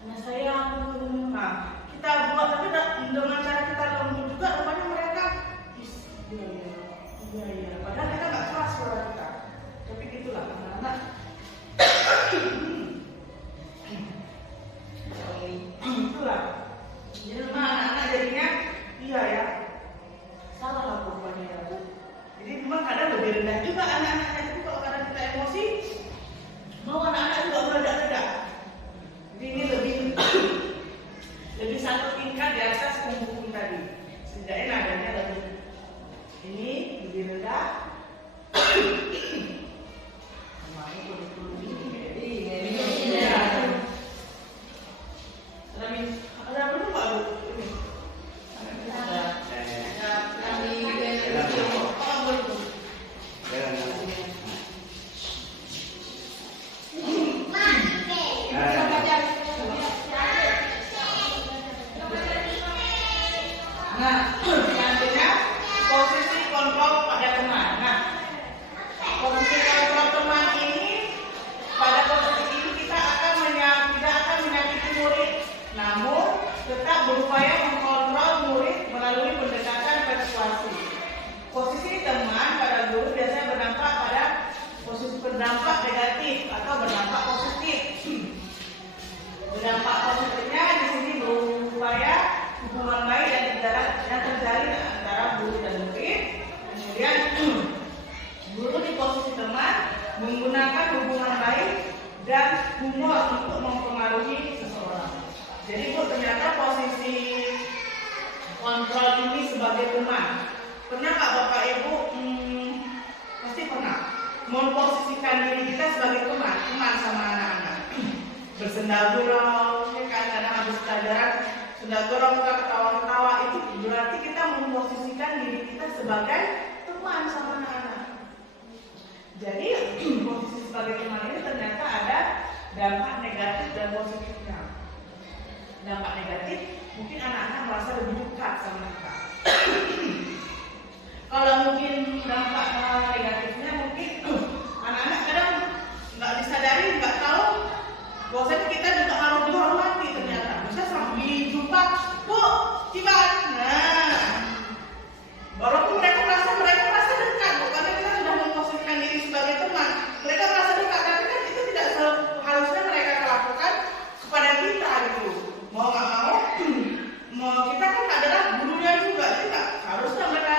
Nah sayang, nah kita buat tapi dengan cara kita lembut juga, rupanya mereka iya, padahal mereka nggak keras suara kita, tapi gitulah anak-anak. Itulah, jadi memang anak-anak jadinya iya ya, salah lah rupanya ya Bu. Jadi memang kadang lebih rendah juga anak-anak itu kalau kadang kita emosi, mau anak-anak juga meledak-ledak. Jadi ini lebih satu tingkat di atas pembuku tadi. Setidaknya nadanya lebih ini lebih rendah. Ada apa Pak Bu? Nah, selanjutnya posisi kontrol pada teman. Nah, posisi kontrol teman ini, pada posisi ini kita tidak akan menyakiti murid, namun tetap berupaya mengkontrol murid melalui pendekatan persuasi. Posisi teman pada guru biasanya berdampak pada posisi berdampak negatif atau berdampak positif. Berdampak positifnya di sini berupaya hubungan baik yang terjalin antara guru dan murid. Kemudian guru di posisi teman menggunakan hubungan baik dan humor untuk mempengaruhi seseorang. Jadi Bu, ternyata posisi kontrol ini sebagai teman. Pernah nggak Bapak Ibu? Pasti pernah memposisikan diri kita sebagai teman sama anak-anak. Bersenda gurau, ya kan, karena habis pelajaran senda gurau kita ketawa-ketawa, itu berarti kita memposisikan diri kita sebagai teman sama anak-anak. Jadi posisi sebagai teman ini ternyata ada dampak negatif dan positifnya. Dampak negatif mungkin anak-anak merasa lebih dekat sama kita. Kalau mungkin dampak negatifnya mungkin anak-anak kadang nggak disadari, nggak tahu bahwasanya kita juga harus dihormati ternyata. Bisa sambil jumpa, Bu, tiba. Nah, walaupun mereka merasa dekat, karena kita sudah memposisikan diri sebagai teman. Mereka merasa dekat, tapi kan itu tidak seharusnya mereka lakukan kepada kita gitu. Mau nggak mau, kita kan adalah gurunya juga, jadi nggak harusnya mereka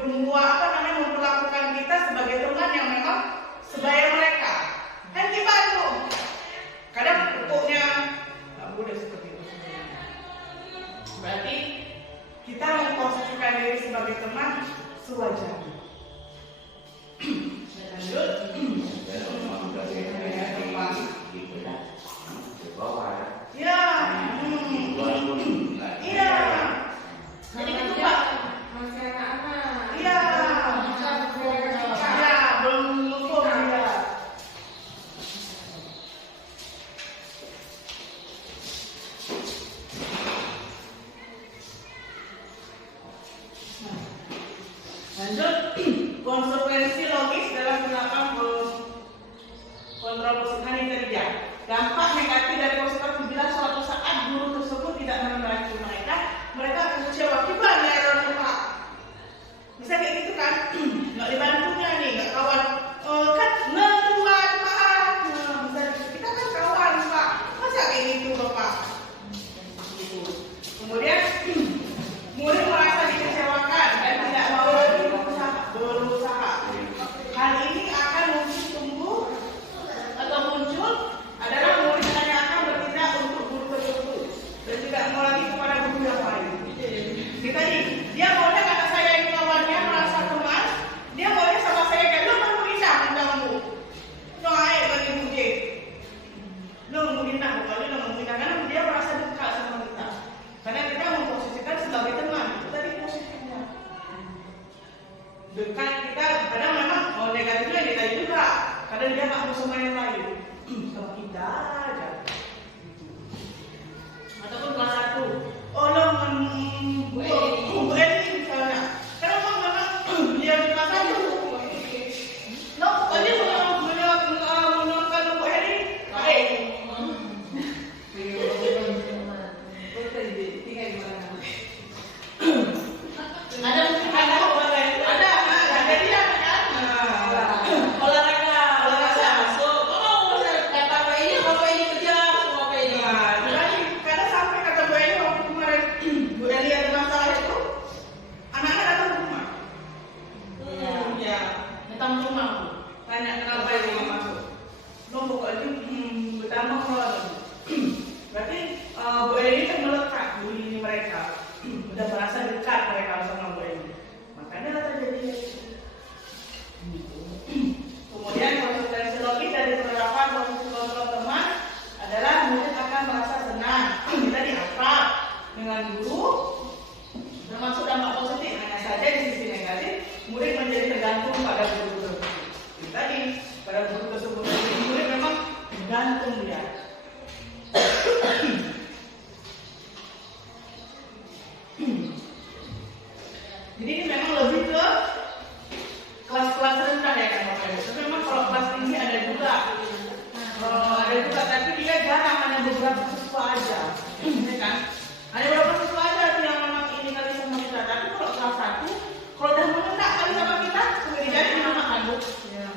memperlakukan kita sebagai teman yang memang sebaya mereka. Kan kita itu kadang pokoknya nggak boleh seperti itu. Berarti kita memposisikan diri sebagai teman sewajarnya. Lanjut. Ya. Iya. Jadi itu Pak. Masih anak-anak. Iya. Ya, belum cukup ya. Lanjut, konsekuensi logis dalam melakukan kontrol positif kerja. Dampak negatif dari positif bila suatu saat guru tersebut tidak membantu mereka akan kecewa. Gimana errornya Pak? Bisa kayak gitu kan? Nggak dibantunya nih, nggak kawan. Kan tuan Pak. Bisa kita kan kawan Pak. Masa kayak gitu Bapak? Kemudian murid merasa dikecewakan dan tidak mau lagi berusaha. Hal ini akan mungkin tumbuh atau muncul adalah murid hanya akan bertindak Bu Eni kan melekat di ini mereka, udah merasa dekat mereka sama Bu Eni, makanya lah terjadi. Kemudian konsekuensi logis dari penerapan posisi kontrol teman adalah murid akan merasa senang, kita diakrab dengan guru, termasuk dampak positif. Hanya saja di sisi negatif, murid menjadi tergantung pada guru tersebut. Tadi pada guru tersebut, murid memang tergantung dia. Jadi ini memang lebih ke kelas-kelas rendah ya kan Bapak Ibu. Tapi memang kalau kelas tinggi ada juga, tapi dia jarang, hanya beberapa siswa aja, ya kan? Ada beberapa siswa aja yang memang ini kali sama kita. Tapi kalau kelas 1, kalau udah mengendak kali sama kita, sudah dijadi nama kan Bu? Ya.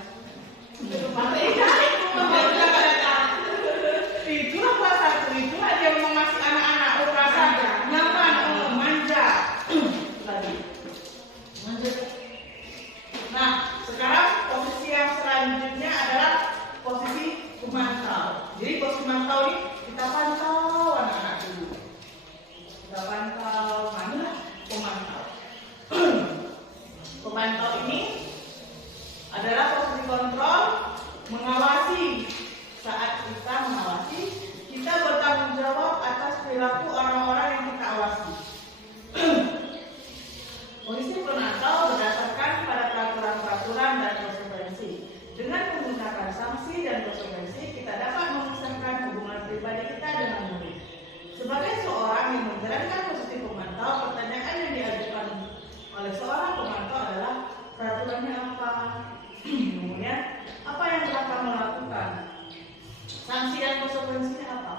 Sampai dijadi itulah kelas 1, itulah dia memang masih anak-anak, merasa nyaman, manja. Tadi. Manja. Nah, sekarang posisi yang selanjutnya adalah posisi pemantau. Jadi posisi pemantau ini kita pantau anak-anak dulu. Kita pantau, mana pemantau? Pemantau ini adalah posisi kontrol, mengawasi. Saat kita mengawasi, kita bertanggung jawab atas perilaku orang-orang yang kita awasi. Posisi pemantau berdasarkan pada peraturan-peraturan dan konsekuensi. Dengan menggunakan sanksi dan konsekuensi, kita dapat memisahkan hubungan pribadi kita dengan murid. Sebagai seorang yang menjalankan posisi pemantau, pertanyaan yang diajukan oleh seorang pemantau adalah peraturannya apa? Kemudian, apa yang telah kamu lakukan? Sanksi dan konsekuensinya apa?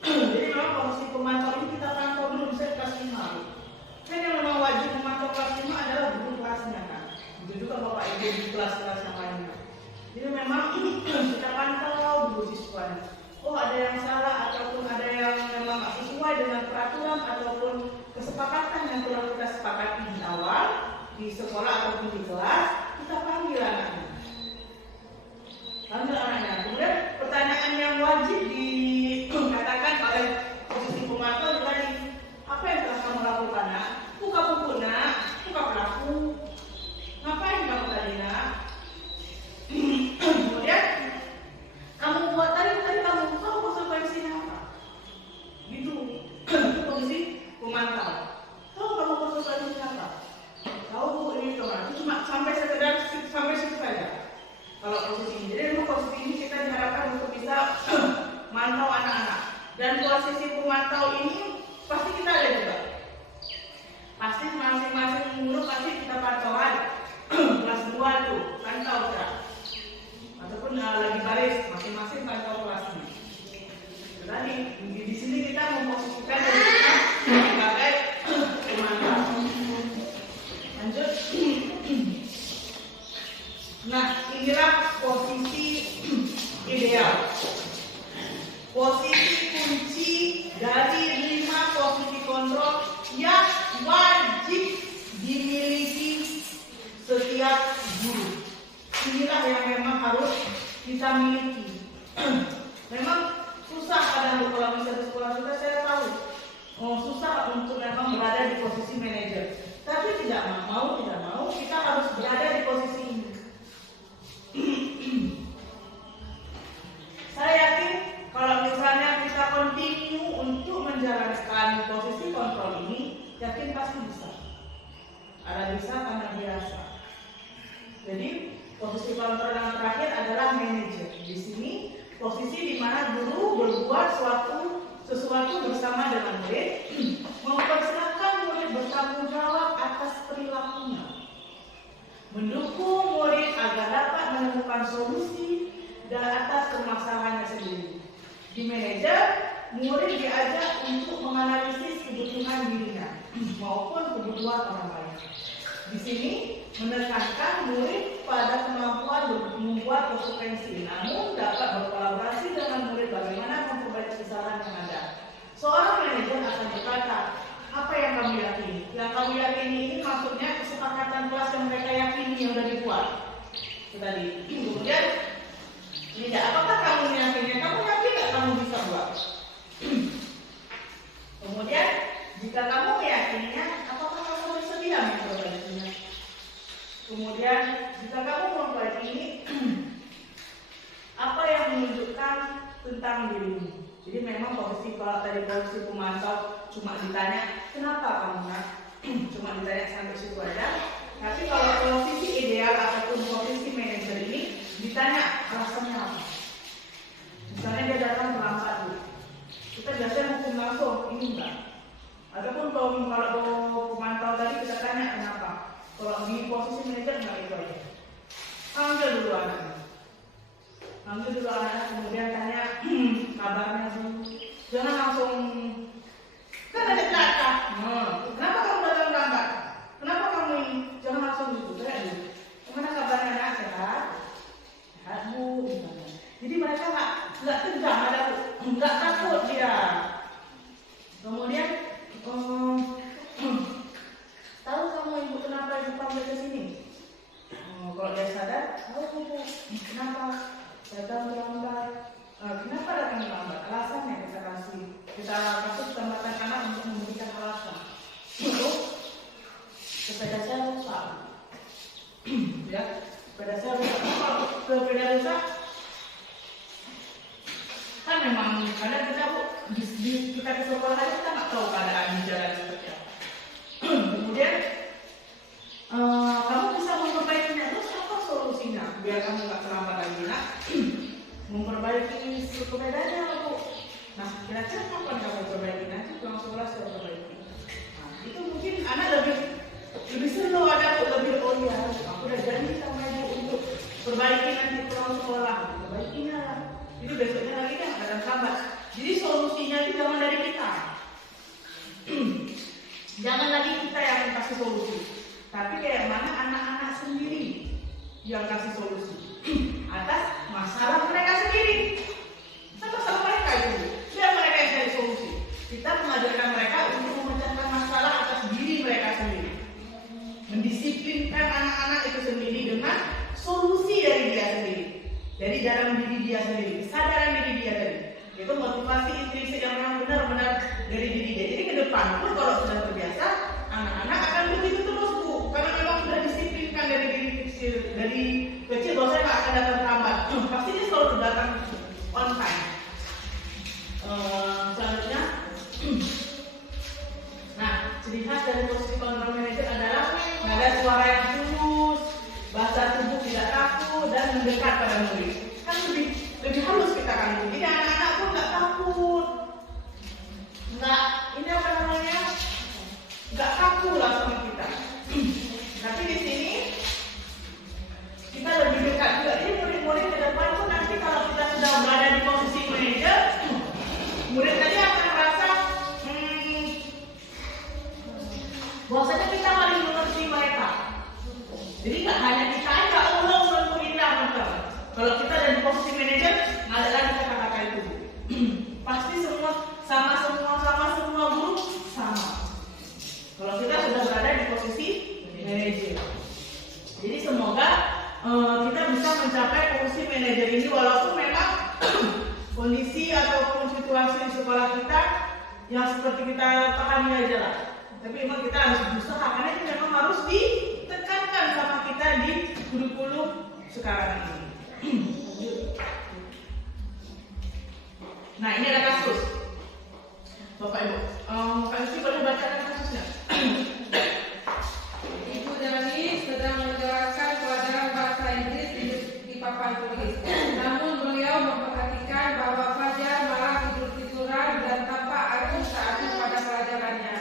Jadi memang posisi pemantau ini kita pantau dulu bisa kelas 5. Kan yang memang wajib memantau kelas 5 adalah guru kelasnya kan. Itu juga Bapak Ibu di kelas-kelas yang lainnya. Jadi memang kita pantau dulu siswanya. Oh ada yang salah ataupun ada yang memang tidak sesuai dengan peraturan ataupun kesepakatan yang telah kita sepakati di awal di sekolah ataupun di kelas, kita panggil anaknya. Kemudian pertanyaan yang wajib dikatakan oleh posisi pemantau tadi, apa yang telah kamu lakukan nak? Buka buku nak, buka pelaku. Ngapain kamu tadi nak? Kemudian kamu buat tadi kamu tahu konsekuensinya apa? Gitu. Itu posisi pemantau. Tahu kamu konsekuensinya apa? Tahu bu ini teman. Itu cuma sampai situ saja. Kalau posisi ini, jadi memang posisi ini kita diharapkan untuk bisa mantau anak-anak. Dan posisi pemantau ini pasti kita ada juga. Pasti masing-masing guru pasti kita pantau ada. Kelas 2 tuh pantau kita. Ataupun lagi baris masing-masing pantau kelasnya. Tadi di sini kita memposisikan diri kita sebagai pemantau. Lanjut. Nah, inilah posisi ideal. Posisi kunci dari 5 posisi kontrol yang wajib dimiliki setiap guru. Inilah yang memang harus kita miliki. Memang susah kadang kalau misalnya sekolah kita saya tahu. Susah untuk memang berada di posisi manajer. Tapi tidak mau kita harus berada di posisi ini. Saya yakin kalau misalnya kita continue untuk menjalankan posisi kontrol ini, yakin pasti bisa. Ada bisa karena biasa. Jadi posisi kontrol yang terakhir adalah manajer. Di sini posisi di mana guru berbuat sesuatu bersama dengan murid, mempersilahkan murid bertanggung jawab atas perilakunya, mendukung murid agar dapat menemukan solusi dan atas permasalahannya sendiri. Di manajer, murid diajak untuk menganalisis kebutuhan dirinya maupun kebutuhan orang lain. Di sini menekankan murid pada kemampuan membuat konsekuensi, namun dapat berkolaborasi dengan murid bagaimana memperbaiki kesalahan yang ada. Seorang manajer akan berkata, apa yang kamu yakini? Yang kamu yakini ini maksudnya kesepakatan kelas yang mereka yakini yang sudah dibuat. Itu tadi. Kemudian, tidak. Apakah kamu yakinnya? Kamu yakin nggak kamu bisa buat? Kemudian jika kamu meyakininya, apakah kamu bersedia memperbaikinya? Kemudian jika kamu mempelajari apa yang menunjukkan tentang dirimu. Jadi memang kalau tadi posisi pemantau cuma ditanya kenapa kamu nak, cuma ditanya sampai situ aja. Tapi kalau posisi ideal ataupun posisi manajer ini ditanya alasannya apa. Misalnya dia datang terlambat dulu, kita biasanya hukum langsung ini enggak. Ataupun kalau pemantau tadi kita tanya kenapa. Kalau di posisi manajer enggak itu aja. Panggil dulu anaknya. Panggil dulu anaknya, kemudian tanya kabarnya dulu. Jangan langsung kan ada kata. Kenapa kamu datang lambat? Kenapa kamu ini? Jangan langsung dulu. Tanya dulu. Gimana kabarnya anak? Sehat? Sehat bu. Jadi mereka nggak tegang, nggak takut dia. Kemudian tahu kamu ibu kenapa ibu panggil ke sini? Kalau dia sadar, tahu bu, kenapa datang terlambat? Kenapa datang terlambat? Alasannya kita kasih kesempatan anak untuk memberikan alasan. Untuk sepeda saya rusak, ya sepeda saya rusak. Kalau sepeda rusak, kan memang kadang kita kita ke sekolah aja kita nggak tahu keadaan di jalan seperti apa. Kemudian kamu bisa memperbaikinya, terus apa solusinya biar kamu nggak terlambat lagi nak? Memperbaiki sepedanya bu. Nah kira-kira kapan kamu perbaiki? Nanti pulang sekolah saya perbaiki. Nah itu mungkin anak lebih seru, ada lebih oh ya aku udah janji sama ibu untuk perbaiki nanti pulang sekolah, perbaikinya lah. Jadi besoknya lagi kan ada terlambat. Jadi solusinya itu jangan dari kita. Jangan lagi kita yang kasih solusi. Tapi kayak mana anak-anak sendiri yang kasih solusi atas masalah mereka sendiri. Masalah mereka itu. Biar mereka yang cari solusi. Kita mengajarkan mereka untuk memecahkan masalah atas diri mereka sendiri. Mendisiplinkan anak-anak itu sendiri dengan solusi dari dia sendiri. Dari dalam diri dia sendiri, kesadaran diri dia tadi. Itu motivasi intrinsik yang memang benar-benar dari diri dia. Jadi ke depan pun kalau sudah terbiasa, anak-anak akan begitu terus bu. Karena memang sudah disiplinkan dari diri kecil, bahwa saya nggak akan datang terlambat. Pasti dia selalu datang on time. Selanjutnya, nah ciri khas dari posisi control manager adalah nada suara yang tulus, bahasa tubuh tidak kaku dan mendekat pada murid. Kan lebih halus kita kan. Jadi anak-anak pun nggak takut, nggak kaku lah sama kita. Tapi di sini kita lebih dekat juga. Jadi murid-murid ke depan pun nanti kalau kita sudah berada di posisi manajer, murid tadi akan merasa bahwasanya kita paling mengerti mereka. Jadi nggak hanya kita aja untuk indah betul. Kalau kita ada di posisi manajer, nggak ada lagi kata-kata itu. Pasti semua semua guru sama. Kalau kita sudah berada di posisi manajer. Jadi semoga kita bisa mencapai posisi manajer ini walaupun memang kondisi ataupun situasi di sekolah kita yang seperti kita pahami aja lah. Tapi memang kita harus berusaha karena itu memang harus ditekankan sama kita di kurikulum sekarang ini. Nah ini ada kasus. Bapak Ibu, Kak Yusi boleh bacakan kasusnya? Ibu Dani sedang menjelaskan pelajaran bahasa Inggris di papan tulis. Namun beliau memperhatikan bahwa Fajar malah tidur-tiduran dan tampak acuh tak acuh pada pelajarannya.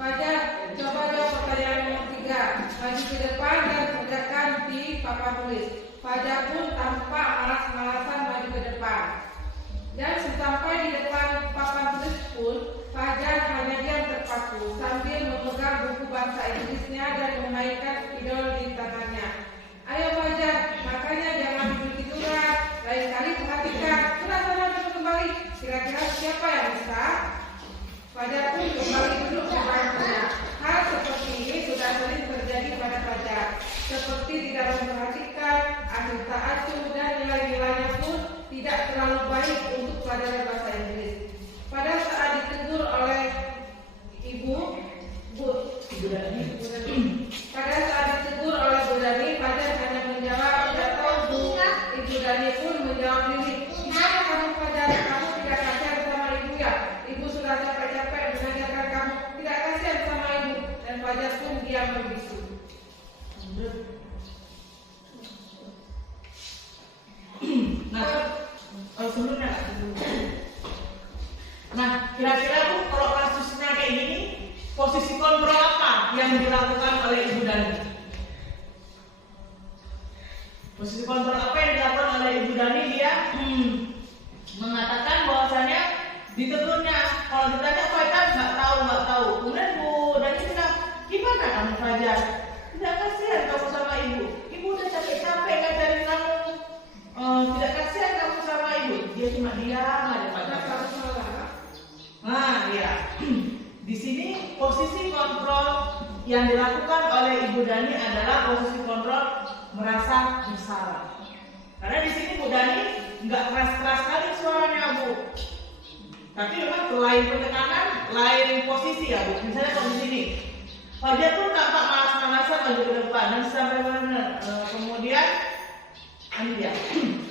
Fajar, coba jawab pertanyaan nomor 3. Maju ke depan dan kerjakan di papan tulis. Fajar pun tampak malas-malasan maju ke depan. Dan sesampai di depan papan tulis pun, Fajar hanya diam terpaku sambil memegang buku bahasa Inggrisnya dan memainkan spidol di tangannya. Ayo Fajar, makanya jangan tidur-tiduran. dia berbisu. Sebelumnya. Nah, kira-kira Bu, kalau kasusnya kayak gini, posisi kontrol apa yang dilakukan oleh Ibu Dani? Posisi kontrol apa yang dilakukan oleh Ibu Dani? Dia mengatakan bahwasanya ditegunnya. Kalau ditanya Fajar nggak tahu. Kemudian Bu Dani bilang, gimana kamu Fajar? Tidak kasihan kamu sama Ibu. Ibu udah capek-capek ngajarin kamu. Tidak kasihan kamu sama Ibu. Dia cuma diam aja Fajar. Nah, ya. Di sini posisi kontrol yang dilakukan oleh Ibu Dani adalah posisi kontrol merasa bersalah. Karena di sini Bu Dani nggak keras-keras sekali suaranya Bu. Tapi memang lain penekanan, lain posisi ya Bu. Misalnya kalau di sini, Fajar tuh tampak malas-malasan maju ke depan dan sampai mana. Kemudian, ini dia.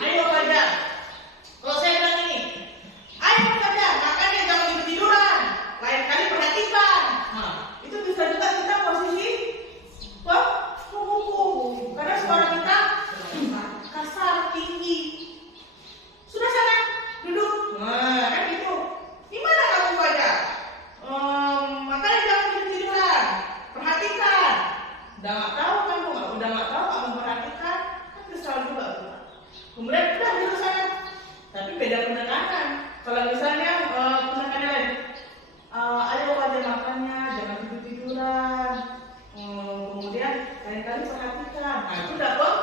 Ayo Fajar. Kalau saya bilang ini, ayo Fajar, makanya jangan tidur-tiduran. Lain kali perhatikan. Nah, itu bisa juga kita posisi mengukur. Karena suara kita kasar, tinggi. Sudah sana, duduk. Nah, kan gitu. Gimana kamu Fajar? Makanya jangan tidur-tiduran. Perhatikan. Udah nggak tahu kamu perhatikan. Kan kesal juga. Kemudian udah duduk sana. Tapi beda penekanan. Kalau misalnya penekanannya lain. Ayo Fajar makannya, jangan tidur-tiduran. Kemudian lain-kali perhatikan. Nah itu dapat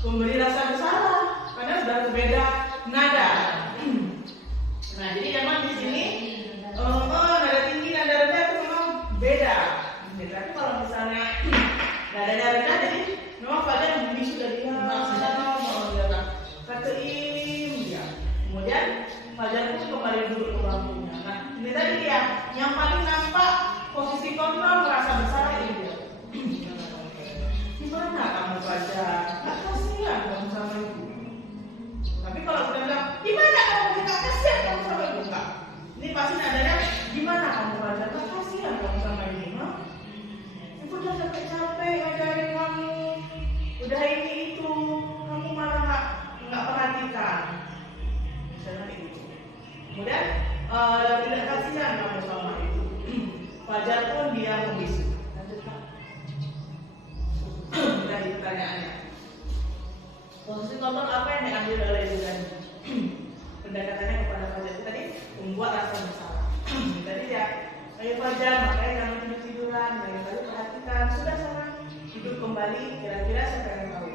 memberi rasa bersalah karena sudah berbeda nada. Nah jadi memang di sini nada tinggi, nada rendah itu memang beda. Tapi kalau misalnya nadanya rendah, jadi memang Fajar lebih sudah diam, kateim, ya. Kemudian Fajar pun kembali duduk ke bangkunya. Nah ini tadi dia yang paling nampak posisi kontrol merasa bersalah ini dia. Gimana kamu Fajar? Gak kasihan kamu sama Ibu. Tapi kalau kita bilang, gimana kamu gak kasihan kamu sama Ibu? Enggak. Ini pasti nadanya, gimana kamu Fajar? Gak kasihan kamu sama Ibu? Ibu udah capek-capek ngajarin kamu. Udah ini itu, kamu malah gak perhatikan. Misalnya itu. Kemudian tidak kasihan kamu sama Ibu. Fajar pun dia membisu. Tadi pertanyaannya, posisi kontrol apa yang diambil oleh Ibu Dani? Pendekatannya kepada Fajar itu tadi membuat rasa bersalah. Tadi ya, ayo Fajar, makanya jangan tidur-tiduran, lain-kali perhatikan. Sudah sana, hidup kembali, kira-kira siapa yang tahu.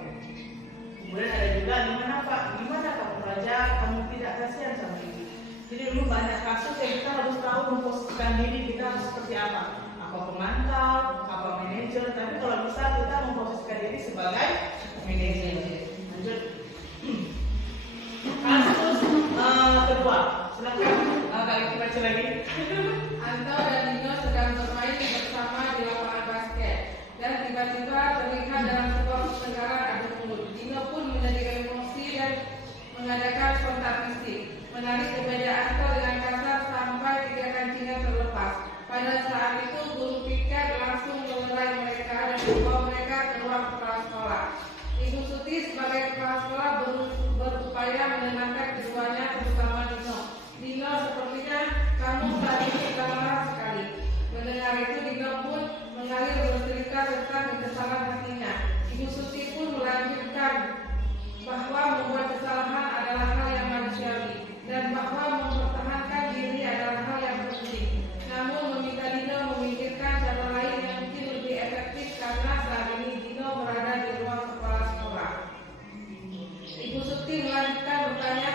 Kemudian ada juga, gimana kamu Fajar, kamu tidak kasihan sama Ibu. Jadi dulu banyak kasus yang kita harus tahu memposisikan diri kita harus seperti apa. Apa pemantau, apa manajer, tapi kalau bisa kita memposisikan diri sebagai manajer. Lanjut. Kasus kedua, silakan Kak Iki baca lagi. Anto dan Dino sedang bermain bersama di lapangan basket dan tiba-tiba terlihat dalam sebuah pertengkaran adu mulut. Dino pun menjadi emosi dan mengadakan kontak fisik, menarik kemeja Anto dengan kasar sampai 3 kancingnya terlepas. Pada saat itu guru piket langsung melerai mereka dan membawa mereka keluar kepala sekolah. Ibu Suti sebagai kepala sekolah berupaya menenangkan keduanya terutama Dino. Dino, sepertinya kamu tadi kita marah sekali. Mendengar itu Dino pun mengalir bercerita tentang kesalahan hatinya. Ibu Suti pun melanjutkan bahwa membuat kesalahan adalah hal yang manusiawi dan bahwa mempertahankan diri adalah hal yang penting. Namun meminta Dino memikirkan cara lain yang mungkin lebih efektif karena saat ini Dino berada di ruang kepala sekolah. Ibu Suti melanjutkan bertanya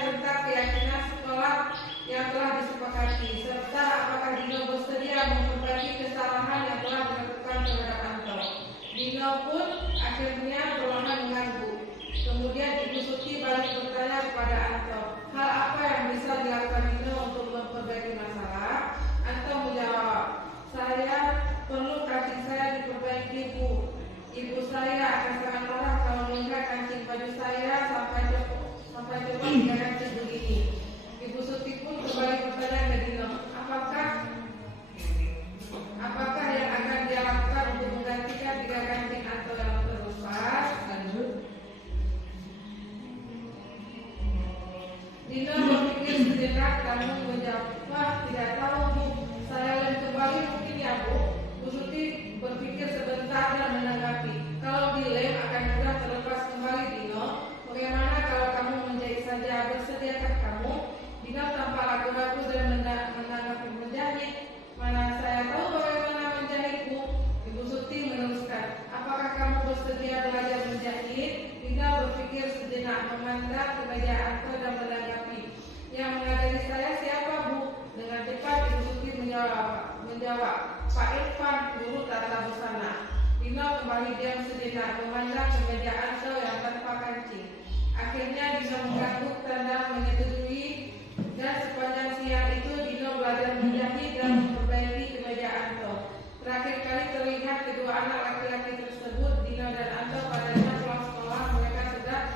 menjawab, Pak Irfan, guru tata busana. Dino kembali diam sejenak, memandang ke meja Anto yang tanpa kancing. Akhirnya Dino mengangguk tanda menyetujui, dan sepanjang siang itu Dino belajar menjahit dan memperbaiki kemeja Anto. Terakhir kali terlihat kedua anak laki-laki tersebut, Dino dan Anto, pada pulang sekolah. Mereka sedang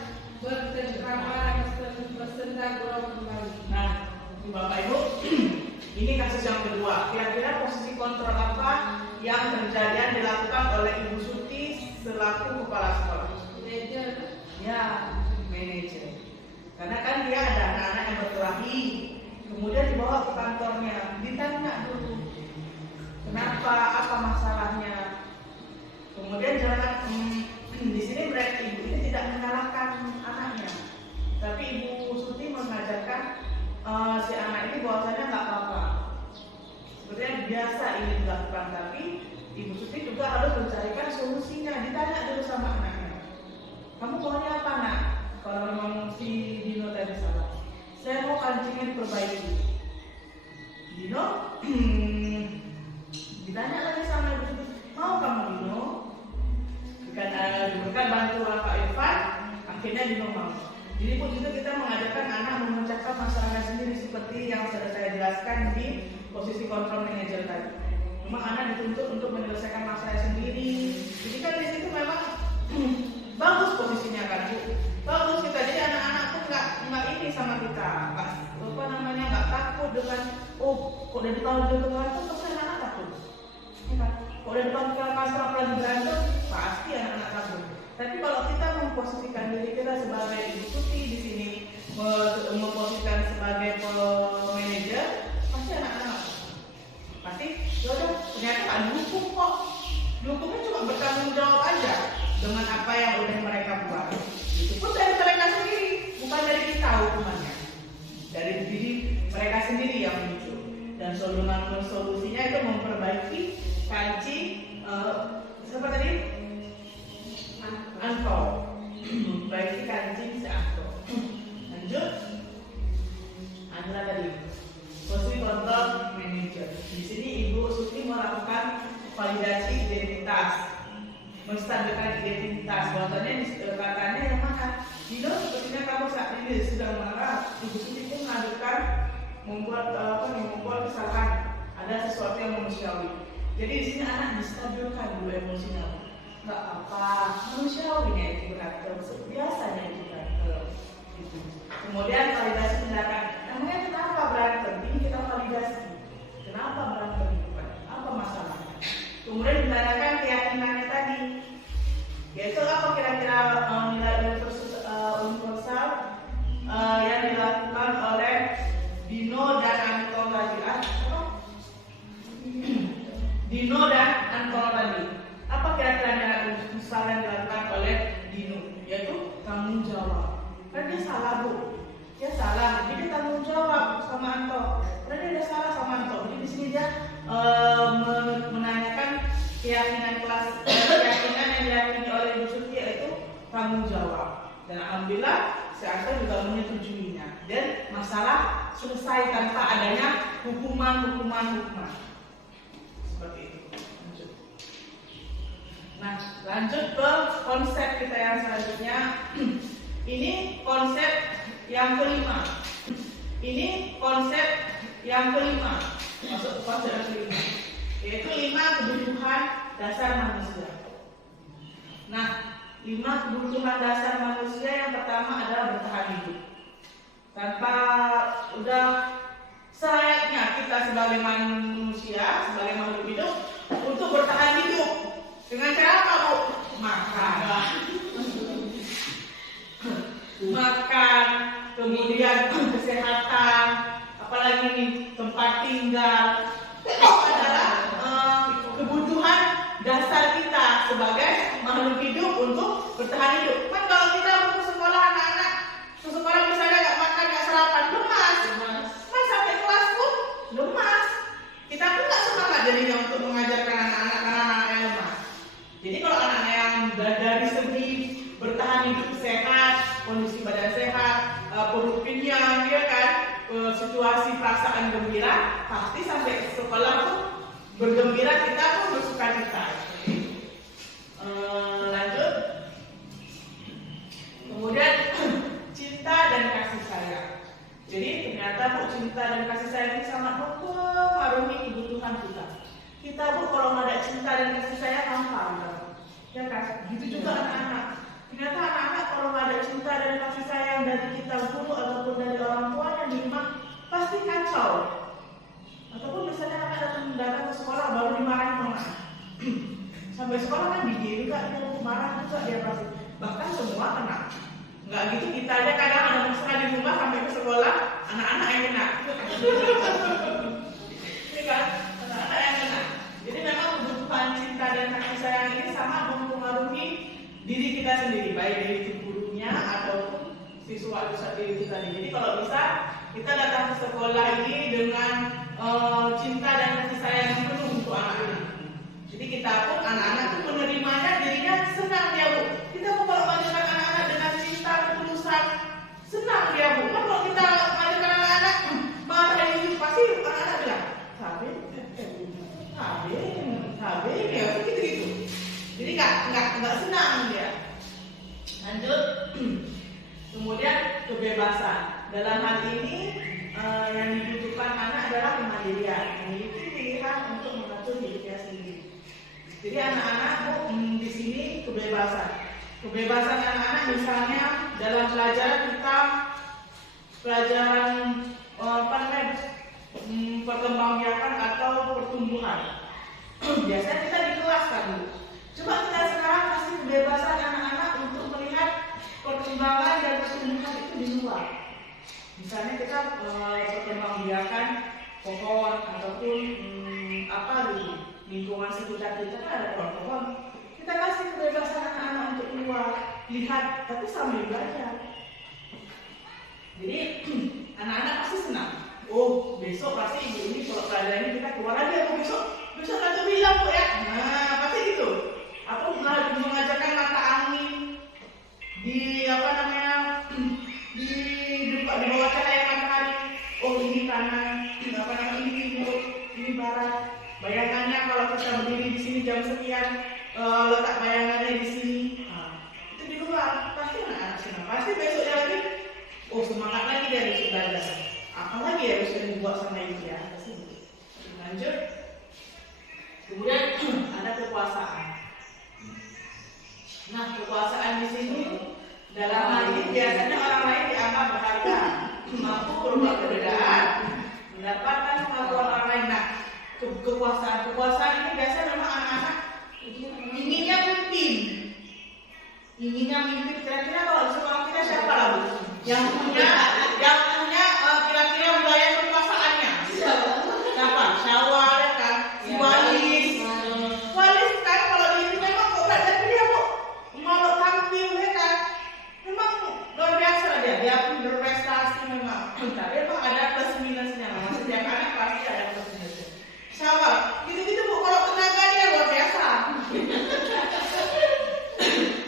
bercengkrama dan bersenda gurau kembali. Nah, Bapak Ibu, ini kasus yang kedua. Kira-kira posisi kontrol apa yang kejadian dilakukan oleh Ibu Suti selaku kepala sekolah? Manajer. Ya, manajer. Karena kan dia ada anak-anak yang berkelahi, kemudian dibawa ke kantornya, ditanya dulu, kenapa, apa masalahnya. Kemudian jangan di sini mereka ibu ini tidak menyalahkan anaknya, tapi Ibu Suti mengajarkan si anak ini bahwasanya nggak apa-apa. Sebenarnya biasa ini dilakukan, tapi Ibu Suti juga harus mencarikan solusinya. Ditanya dulu sama anaknya, kamu maunya apa nak? Kalau memang si Dino tadi salah, saya mau kancingnya diperbaiki. Dino ditanya lagi sama Ibu Suti, mau kamu Dino? Diberikan bantuan Pak Irfan, akhirnya Dino mau. Jadi pun itu kita mengajarkan anak memecahkan masalahnya sendiri seperti yang sudah saya jelaskan di posisi kontrol manajer tadi. Memang anak dituntut untuk menyelesaikan masalah sendiri. Jadi kan di situ memang bagus posisinya kan Bu. Bagus kita, jadi anak-anak pun nggak ini sama kita, nggak takut dengan kok udah dipanggil ke kantor pasti anak-anak takut. Ya kan? Kok udah dipanggil ke kantor apalagi berantem, pasti anak-anak takut. Tapi kalau kita memposisikan diri kita sebagai Ibu Suti di sini, memposisikan sebagai manajer, pasti anak-anak pasti, yaudah ternyata tak dukung kok. Dukungnya cuma bertanggung jawab aja dengan apa yang udah mereka buat. Itu pun dari mereka sendiri, bukan dari kita hukumannya. Dari diri mereka sendiri yang muncul. Dan solusinya itu memperbaiki kancing siapa tadi? Anto. Memperbaiki kancing si Anto. Lanjut. Adalah tadi posisi kontrol manager. Di sini Ibu Suti melakukan validasi identitas, menstabilkan identitas. Bahwasanya katanya yang mana? Dino, sepertinya kamu saat ini sudah marah. Ibu Suti pun mengajukan membuat kesalahan. Ada sesuatu yang manusiawi. Jadi di sini anak distabilkan dulu emosinya. Nggak apa, manusiawinya itu berantem. Biasanya itu berantem. Gitu. Kemudian validasi tindakan. Namanya kenapa berantem? Ini kita validasi. Kenapa berantem itu? Apa masalahnya? Kemudian ditanyakan keyakinannya tadi. Yaitu apa kira-kira nilai universal yang dilakukan oleh Dino dan Anto tadi. Dino dan Anto tadi. Apa kira-kira nilai universal yang dilakukan oleh Dino? Yaitu tanggung jawab. Karena dia salah Bu. Dia salah, jadi dia tanggung jawab sama Anto. Karena dia udah salah sama Anto. Jadi di sini dia menanyakan keyakinan yang diyakini oleh Ibu Suti yaitu tanggung jawab. Dan alhamdulillah si Anto juga menyetujuinya. Dan masalah selesai tanpa adanya hukuman. Seperti itu. Lanjut. Nah, lanjut ke konsep kita yang selanjutnya. Ini konsep yang kelima. Masuk ke konsep yang kelima, yaitu 5 kebutuhan dasar manusia. Nah, 5 kebutuhan dasar manusia yang pertama adalah bertahan hidup. Tanpa udah selayaknya kita sebagai manusia, sebagai makhluk hidup untuk bertahan hidup. Dengan cara apa Bu? Makan, kemudian kesehatan, apalagi nih tempat tinggal. Itu adalah kebutuhan dasar kita sebagai makhluk hidup untuk bertahan hidup. Kan kalau kita untuk sekolah anak-anak, sekolah misalnya nggak makan, nggak sarapan, lemas. Kan sampai kelas pun lemas. Kita pun nggak semangat jadinya untuk mengajarkan anak-anak yang lemas. Jadi kalau anak-anak yang dari segi bertahan hidup sehat, kondisi badan sehat, perut kenyang, ya kan, situasi perasaan gembira, pasti sampai sekolah bergembira, kita pun bersuka cita. Lanjut. Kemudian cinta dan kasih sayang. Jadi ternyata Bu, cinta dan kasih sayang ini sangat mempengaruhi kebutuhan kita. Kita Bu kalau nggak ada cinta dan kasih sayang hampa, ya kan? Gitu juga anak-anak. Ternyata anak-anak kalau nggak ada cinta dan kasih sayang dari kita guru ataupun dari orang tuanya di rumah pasti kacau. Ataupun misalnya anak datang ke sekolah baru dimarahin mama. Sampai sekolah kan digigit juga, dia marah juga dia pasti. Bahkan semua kena. Nggak gitu kita aja kadang ada masalah di rumah sampai ke sekolah anak-anak yang kena. Ini kan anak-anak yang kena. Jadi memang kebutuhan cinta dan kasih sayang ini sangat mempengaruhi diri kita sendiri, baik dari gurunya ataupun siswa diri kita sendiri. Jadi kalau bisa kita datang ke sekolah ini dengan cinta dan kasih sayang yang penuh untuk anak-anak. Jadi kita pun anak-anak pun menerimanya, dirinya senang dia Bu. Kita pun kalau mengajarkan anak-anak dengan cinta, ketulusan, senang dia Bu. Kan kalau kita mengajarkan anak-anak marah ini pasti anak-anak bilang sabe, ya gitu. Jadi nggak senang dia. Lanjut. Kemudian kebebasan. Dalam hal ini yang dibutuhkan anak adalah kemandirian, memiliki pilihan untuk mengatur dirinya sendiri. Jadi anak-anak di sini kebebasan. Kebebasan anak-anak misalnya dalam pelajaran kita perkembangbiakan atau pertumbuhan. Biasanya kita di kelas kan Bu. Coba kita sekarang kasih kebebasan anak-anak untuk melihat perkembangan dan pertumbuhan itu di luar. Misalnya kita perkembangbiakan pohon ataupun apa gitu, lingkungan sekitar kita kan ada pohon-pohon. Kita kasih kebebasan anak-anak untuk keluar, lihat, tapi sambil belajar. Jadi anak-anak pasti senang. Oh, besok pasti ibu ini kalau pelajaran ini kita keluar lagi ya Bu, besok tante bilang Bu ya. Nah, pasti gitu. Atau mengajarkan mata angin di di bawah cahaya matahari. Oh, ini kanan, ini timur, ini barat. Bayangannya kalau kita berdiri di sini jam sekian, letak bayangannya di sini. Nah, itu di luar. Pasti anak-anak senang. Pasti besoknya lagi, oh semangat lagi dia besok belajar. Apalagi ya besok yang dibuat sama ibu ya. Pasti gitu. Lanjut. Kemudian ada kekuasaan. Nah, kekuasaan di sini dalam hal ini biasanya orang lain dianggap berharga, mampu berubah perbedaan, mendapatkan pengakuan orang lain. Nah, kekuasaan ini biasanya memang anak-anak inginnya mimpin. Kira-kira kalau di sekolah kita siapa lah Bu? Yang punya kira-kira wilayah kekuasaannya. Siapa? Syawal ya kan? Si Walis kan kalau di sini memang kok belajar dia Bu. Mau tampil ya kan? Memang luar biasa dia berprestasi memang. Tapi memang ada plus minusnya. Setiap anak pasti ada plus minusnya. Syawal, gitu-gitu Bu, kalau tenaga dia luar biasa.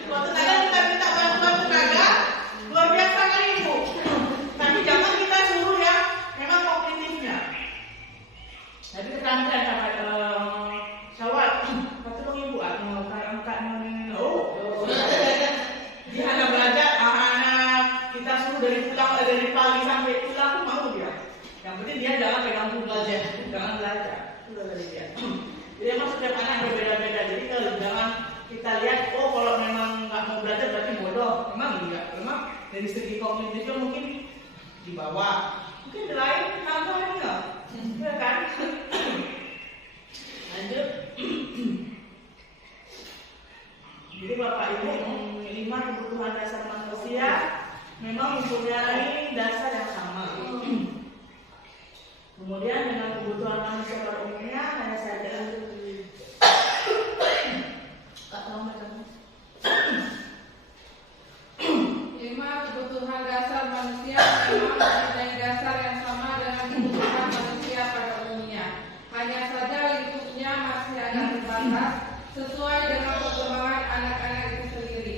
Kalau tenaga kita minta bantuan tenaga, luar biasa kali Bu. Tapi jangan kita suruh ya, memang kognitifnya. Jadi terangkan sama Syawal, kata dong Ibu, angkat dia anak belajar, anak kita suruh dari pagi sampai pulang mau dia. Yang penting dia jangan pegang buku belajar, jangan belajar. Itu dari dia. Jadi emang setiap anak berbeda-beda. Jadi kalau jangan kita lihat, oh kalau memang nggak mau belajar berarti bodoh. Memang enggak. Memang dari segi kognitifnya mungkin di bawah, mungkin di lain tambahnya, ya kan? Lanjut. Jadi Bapak Ibu, 5 kebutuhan dasar manusia memang mempunyai dasar yang sama. Kemudian dengan kebutuhan manusia pada umumnya hanya saja Lima kebutuhan dasar manusia memang mempunyai dasar yang sama dengan kebutuhan manusia pada umumnya. Hanya saja lingkupnya masih agak terbatas sesuai dengan perkembangan anak-anak itu sendiri.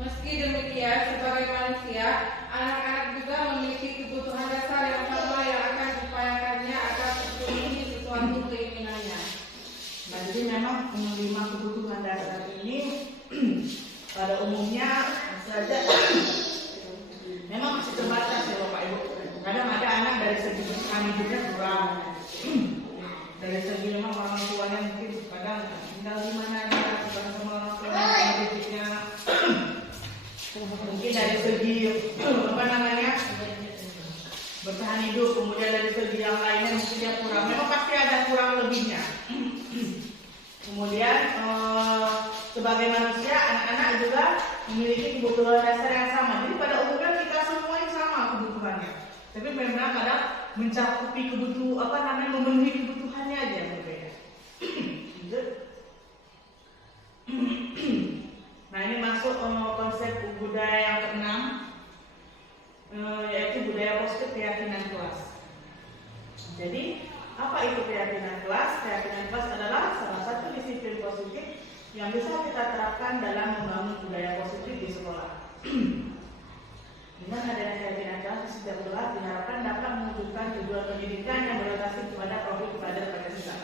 Meski demikian, sebagai manusia, anak-anak juga memiliki kebutuhan dasar yang sama yang akan diupayakannya agar terpenuhi sesuatu keinginannya. jadi memang menerima kebutuhan dasar ini pada umumnya saja memang masih terbatas ya Bapak Ibu. Kadang ada anak dari segi bertahan hidupnya kurang, dari segi memang orang tuanya mungkin kadang tinggal di mana dia, bukan sama orang tuanya hidupnya. Mungkin dari segi apa namanya bertahan hidup, kemudian dari segi yang lainnya mungkin dia kurang. Memang pasti ada kurang lebihnya. Kemudian sebagai manusia, anak-anak juga memiliki kebutuhan dasar yang sama. Jadi pada umumnya kita semua yang sama kebutuhannya. Tapi memang kadang mencakupi memenuhi kebutuhannya aja yang berbeda. Nah ini masuk konsep budaya yang keenam, yaitu budaya positif keyakinan kelas. Jadi apa itu keyakinan kelas? Keyakinan kelas adalah salah satu disiplin positif yang bisa kita terapkan dalam membangun budaya positif di sekolah. Dengan adanya keyakinan kelas di setiap kelas diharapkan dapat mewujudkan tujuan pendidikan yang berorientasi kepada profil kepada Pancasila.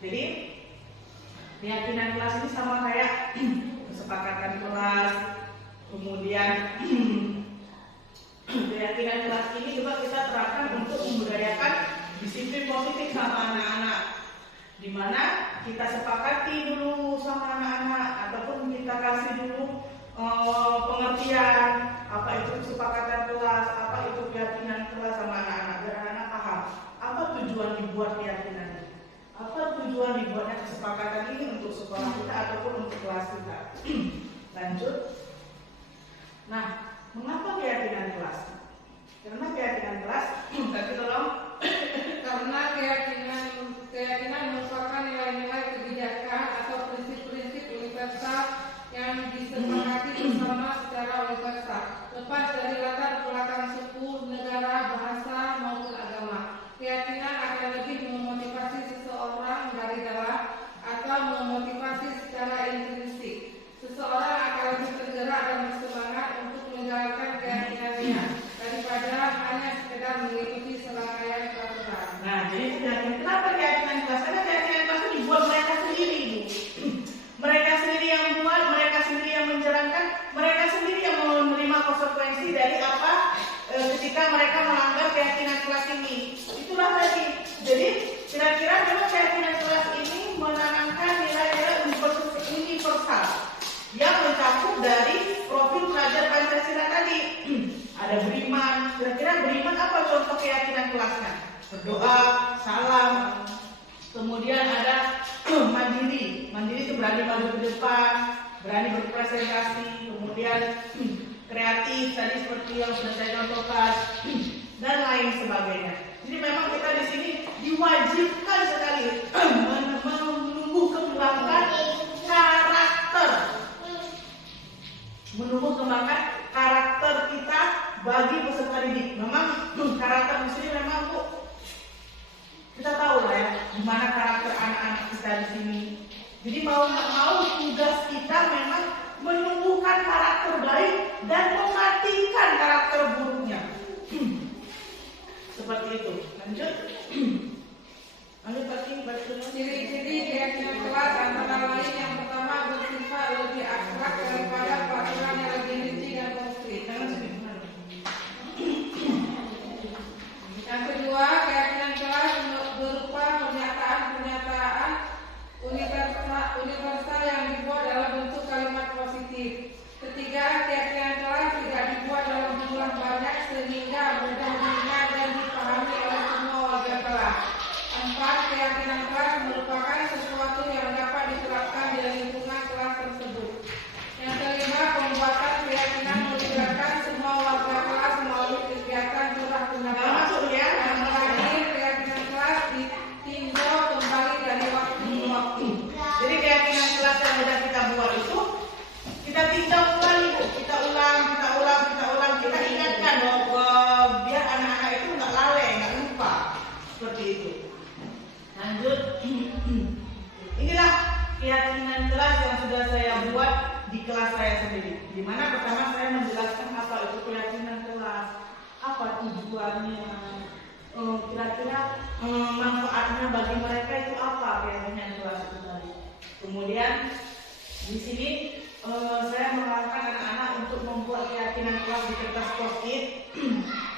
Jadi keyakinan kelas ini sama kayak kesepakatan kelas, kemudian keyakinan kelas ini juga kita terapkan untuk membudayakan disiplin positif sama anak-anak, di mana kita sepakati dulu sama anak-anak ataupun kita kasih dulu pengertian apa itu kesepakatan kelas, apa itu keyakinan kelas sama anak-anak, biar anak-anak paham apa tujuan dibuat keyakinan ini, apa tujuan dibuatnya kesepakatan ini untuk sekolah kita ataupun untuk kelas kita. Lanjut. Nah, mengapa keyakinan kelas? Karena keyakinan kelas tadi tolong Karena keyakinan merupakan nilai-nilai kebijakan atau prinsip-prinsip universal yang disepakati bersama secara universal, lepas dari latar belakang suku, negara, bahasa maupun agama. Keyakinan akan lebih memotivasi seseorang dari dalam atau memotivasi secara intrinsik. Seseorang akan lebih tergerak dan bersemangat untuk menjalankan keyakinannya daripada hanya sekedar mengikuti serangkaian peraturan. Nah, jadi kenapa keyakinan kelas? Karena keyakinan kelas itu dibuat mereka sendiri, Bu. Mereka sendiri yang buat, mereka sendiri yang menjalankan, mereka sendiri yang menerima konsekuensi dari apa ketika mereka melanggar keyakinan kelas ini. Itulah tadi. Jadi kira-kira memang keyakinan kelas ini menanamkan nilai-nilai universal yang mencakup dari profil pelajar Pancasila tadi. Ada beriman. Kira-kira beriman apa contoh keyakinan kelasnya? Berdoa, salam. Kemudian ada mandiri. Mandiri itu berani maju ke depan, berani berpresentasi. Kemudian kreatif tadi seperti yang sudah saya contohkan dan lain sebagainya. Jadi memang kita di sini diwajibkan sekali menumbuh kembangkan karakter. Menumbuh kembangkan karakter kita bagi peserta didik. Memang karakter di sini memang Bu, kita tahu lah ya gimana karakter anak-anak kita di sini. Jadi mau nggak mau tugas kita memang menumbuhkan karakter baik dan mematikan karakter buruknya. Seperti itu. Lanjut. Lanjut Ciri-ciri keyakinan kelas antara lain yang pertama bersifat lebih abstrak daripada peraturan yang lebih rinci dan konkret. Yang kedua, keyakinan kelas berupa pernyataan-pernyataan universal yang dibuat dalam bentuk kalimat positif. Ketiga, keyakinan kelas tidak dibuat dalam jumlah banyak sehingga mudah diingat dan dipahami oleh semua warga kelas. Empat, keyakinan kelas merupakan sesuatu yang dapat diterapkan di lingkungan kelas tersebut. Yang kelima, pembuatan keyakinan melibatkan semua warga kelas melalui kegiatan curah pendapat. Yang terakhir, keyakinan kelas ditinjau kembali dari waktu ke waktu. Jadi keyakinan kelas yang sudah kita buat itu kita tinjau kembali, Bu. Kita ulang, kita ingatkan bahwa biar anak-anak itu nggak lalai, nggak lupa. Seperti itu. Lanjut. Inilah keyakinan kelas yang sudah saya buat di kelas saya sendiri. Di mana pertama saya menjelaskan apa itu keyakinan kelas, apa tujuannya, kira-kira manfaatnya bagi mereka itu apa keyakinan kelas Kemudian di sini saya mengarahkan anak-anak untuk membuat keyakinan kelas di kertas post-it.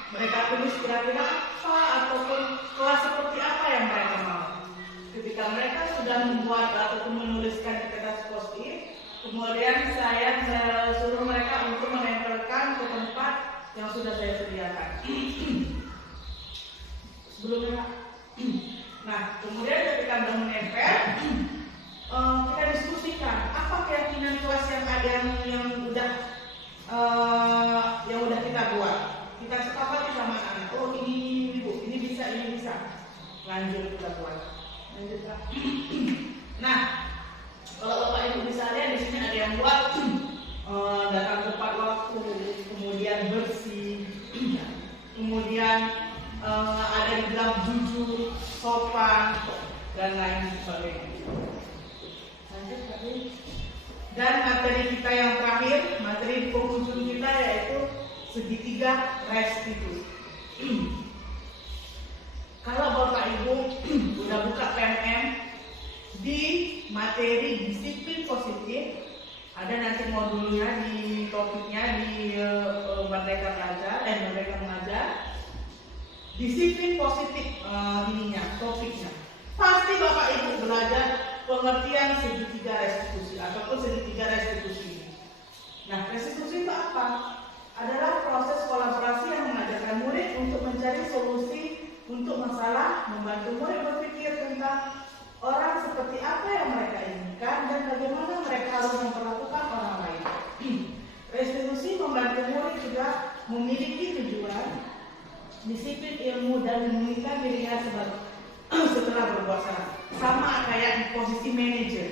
Mereka tulis kira-kira apa ataupun kelas seperti apa yang mereka mau. Ketika mereka sudah membuat ataupun menuliskan di kertas post-it, kemudian saya suruh mereka untuk menempelkan ke tempat yang sudah saya sediakan. Sebelumnya, nah kemudian ketika sudah menempel, kita diskusikan apa keyakinan kelas yang ada yang udah kita buat. Kita sepakati sama anak-anak. Oh ini bu, ini bisa. Lanjut kita buat. Lanjut Kak. Nah, kalau Bapak Ibu bisa lihat di sini ada yang buat datang tepat waktu, kemudian bersih, kemudian ada yang bilang jujur, sopan, dan lain sebagainya. Lanjut Kak. Dan materi kita yang terakhir, materi di penghujung kita yaitu segitiga restitusi. Kalau Bapak Ibu udah buka PMM di materi disiplin positif, ada nanti modulnya di topiknya di Merdeka Belajar Merdeka Mengajar. Disiplin positif topiknya. Pasti Bapak Ibu belajar pengertian segitiga restitusi ataupun segitiga restitusi. Nah, restitusi itu apa? Adalah proses kolaborasi yang mengajarkan murid untuk mencari solusi untuk masalah, membantu murid berpikir tentang orang seperti apa yang mereka inginkan dan bagaimana mereka harus memperlakukan orang lain. Restitusi membantu murid juga memiliki tujuan, disiplin ilmu dan memulihkan dirinya setelah berbuat salah. Sama kayak posisi manajer.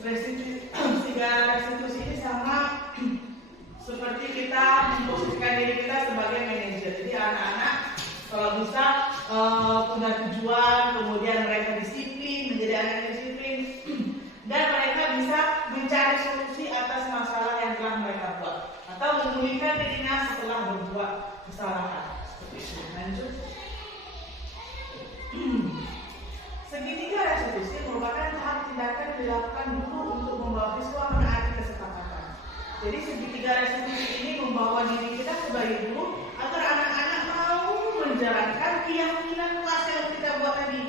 Restitusi ini sama seperti kita memposisikan diri kita sebagai manajer. Jadi anak-anak kalau bisa punya tujuan, kemudian mereka disiplin, menjadi anak yang disiplin, dan mereka bisa mencari solusi atas masalah yang telah mereka buat atau memulihkan dirinya setelah berbuat kesalahan. Seperti itu. Lanjut. Segitiga restitusi merupakan tahap tindakan dilakukan dulu untuk membawa siswa menaati kesepakatan. Jadi segitiga restitusi ini membawa diri kita sebagai guru agar anak-anak mau menjalankan keyakinan kelas yang kita buat tadi.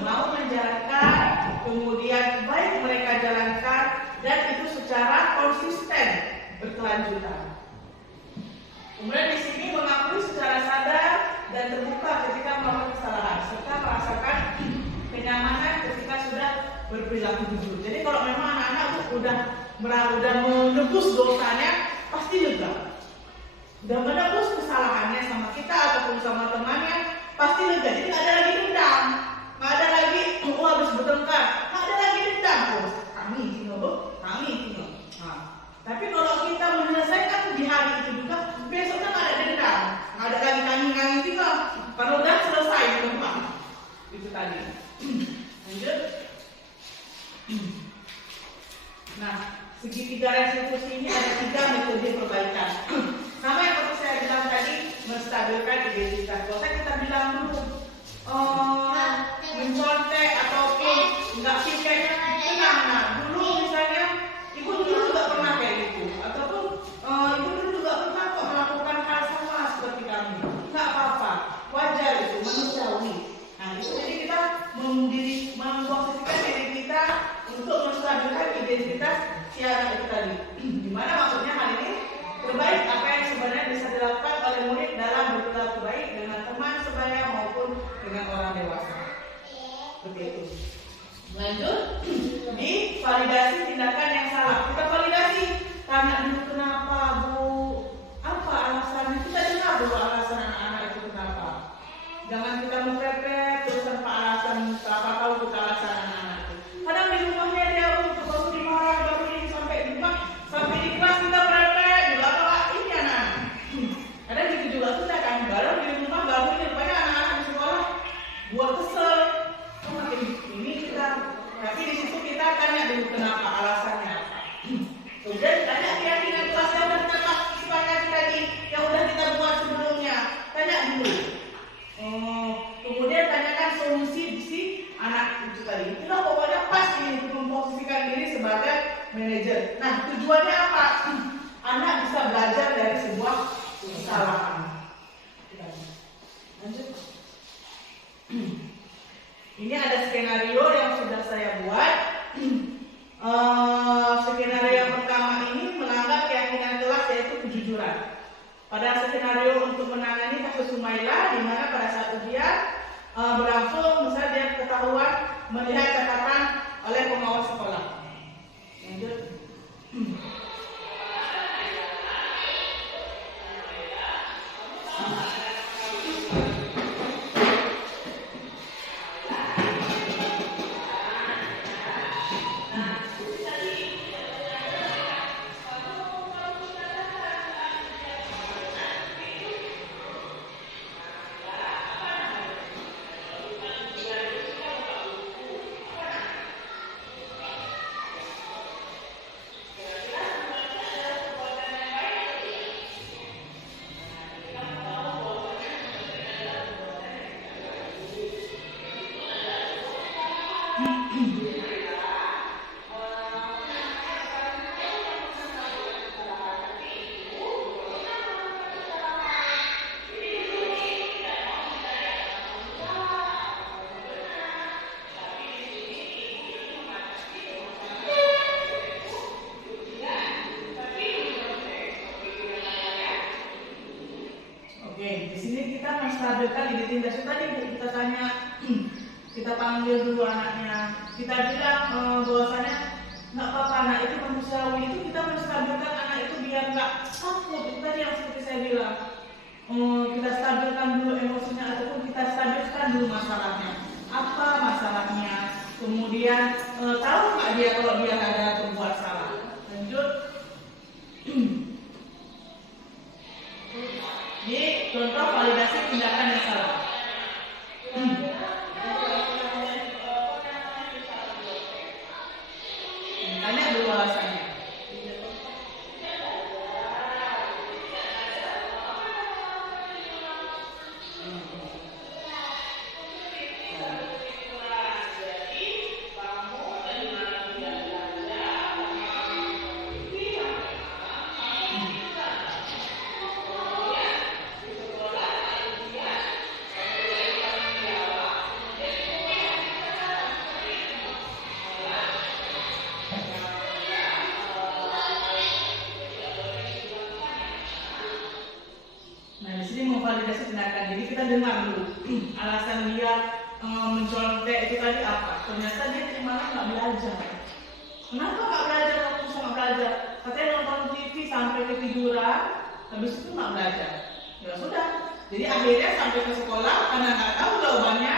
Mau menjalankan, kemudian baik mereka jalankan dan itu secara konsisten berkelanjutan. Kemudian di sini mengakui secara sadar dan terbuka ketika melakukan kesalahan serta merasakan kenyamanan ketika sudah berperilaku jujur. Jadi kalau memang anak-anak udah menebus dosanya, pasti lega. Udah menebus kesalahannya sama kita ataupun sama temannya, pasti lega. Jadi nggak ada lagi dendam, nggak ada lagi habis bertengkar, nggak ada lagi dendam. Kami tino. Nah, tapi kalau kita menyelesaikan di hari itu juga, besoknya nggak ada dendam, nggak ada lagi kangin juga. Kalau udah selesai di rumah, itu tadi. Lanjut. Nah, segitiga restitusi ini ada 3 metode perbaikan. Sama yang seperti saya bilang tadi, menstabilkan identitas. Kalau kita bilang dulu, mencontek ataupun nggak pikir, tenang. Nah, dulu misalnya ibu dulu juga pernah kayak gitu, ataupun ibu dulu juga pernah kok melakukan hal sama seperti kami. Nggak apa-apa, wajar itu, manusiawi. Nah, itu jadi kita memposisikan diri kita untuk menstabilkan identitas si anak itu tadi. Dimana maksudnya hal ini terbaik apa yang sebenarnya bisa dilakukan oleh murid dalam berperilaku baik dengan teman sebaya maupun dengan orang dewasa. Seperti itu. Lanjut di validasi tindakan yang salah. Kita validasi tanya dulu kenapa bu, apa alasannya, kita dengar dulu alasan anak-anak itu kenapa. Jangan kita mempepet terus tanpa alasan, apa tahu kita alasan anak-anak itu. Kadang di rumahnya dia baru dimarah, baru ini sampai di rumah, sampai di kelas kita mepet juga apa ini anak. Kadang gitu juga sudah kan, baru di rumah baru ini rupanya anak-anak di sekolah buat kesel. Makin ini kita, tapi di situ kita tanya dulu kenapa alasannya. Nah, itu tadi. Itulah pokoknya pas ini untuk memposisikan diri sebagai manajer. Nah, tujuannya apa? Anak bisa belajar dari sebuah kesalahan. Lanjut. Ini ada skenario yang sudah saya buat. Skenario yang pertama ini melanggar keyakinan kelas, yaitu kejujuran. Pada skenario untuk menangani kasus Sumaila, di mana pada saat ujian berlangsung, misalnya dia ketahuan melihat catatan oleh pengawas sekolah. Lanjut. Oke, di sini kita menstabilkan ide tindas tadi Bu. Kita tanya, kita panggil dulu anaknya. Kita bilang bahwasannya nggak apa-apa, anak itu manusiawi. Itu kita menstabilkan anak itu biar nggak takut. Itu tadi yang seperti saya bilang. Kita stabilkan dulu emosinya, ataupun kita stabilkan dulu masalahnya. Apa masalahnya? Kemudian tahu nggak dia kalau dia ada berbuat salah? Lanjut. Ini contoh validasi tindakan yang salah. Tanya dulu alasannya. Memvalidasi tindakan. Jadi kita dengar dulu alasan dia mencontek itu tadi apa. Ternyata dia malah nggak belajar. Kenapa nggak belajar? Waktu nggak belajar, katanya nonton TV sampai ketiduran, habis itu nggak belajar. Ya sudah. Jadi akhirnya sampai ke sekolah karena nggak tahu jawabannya,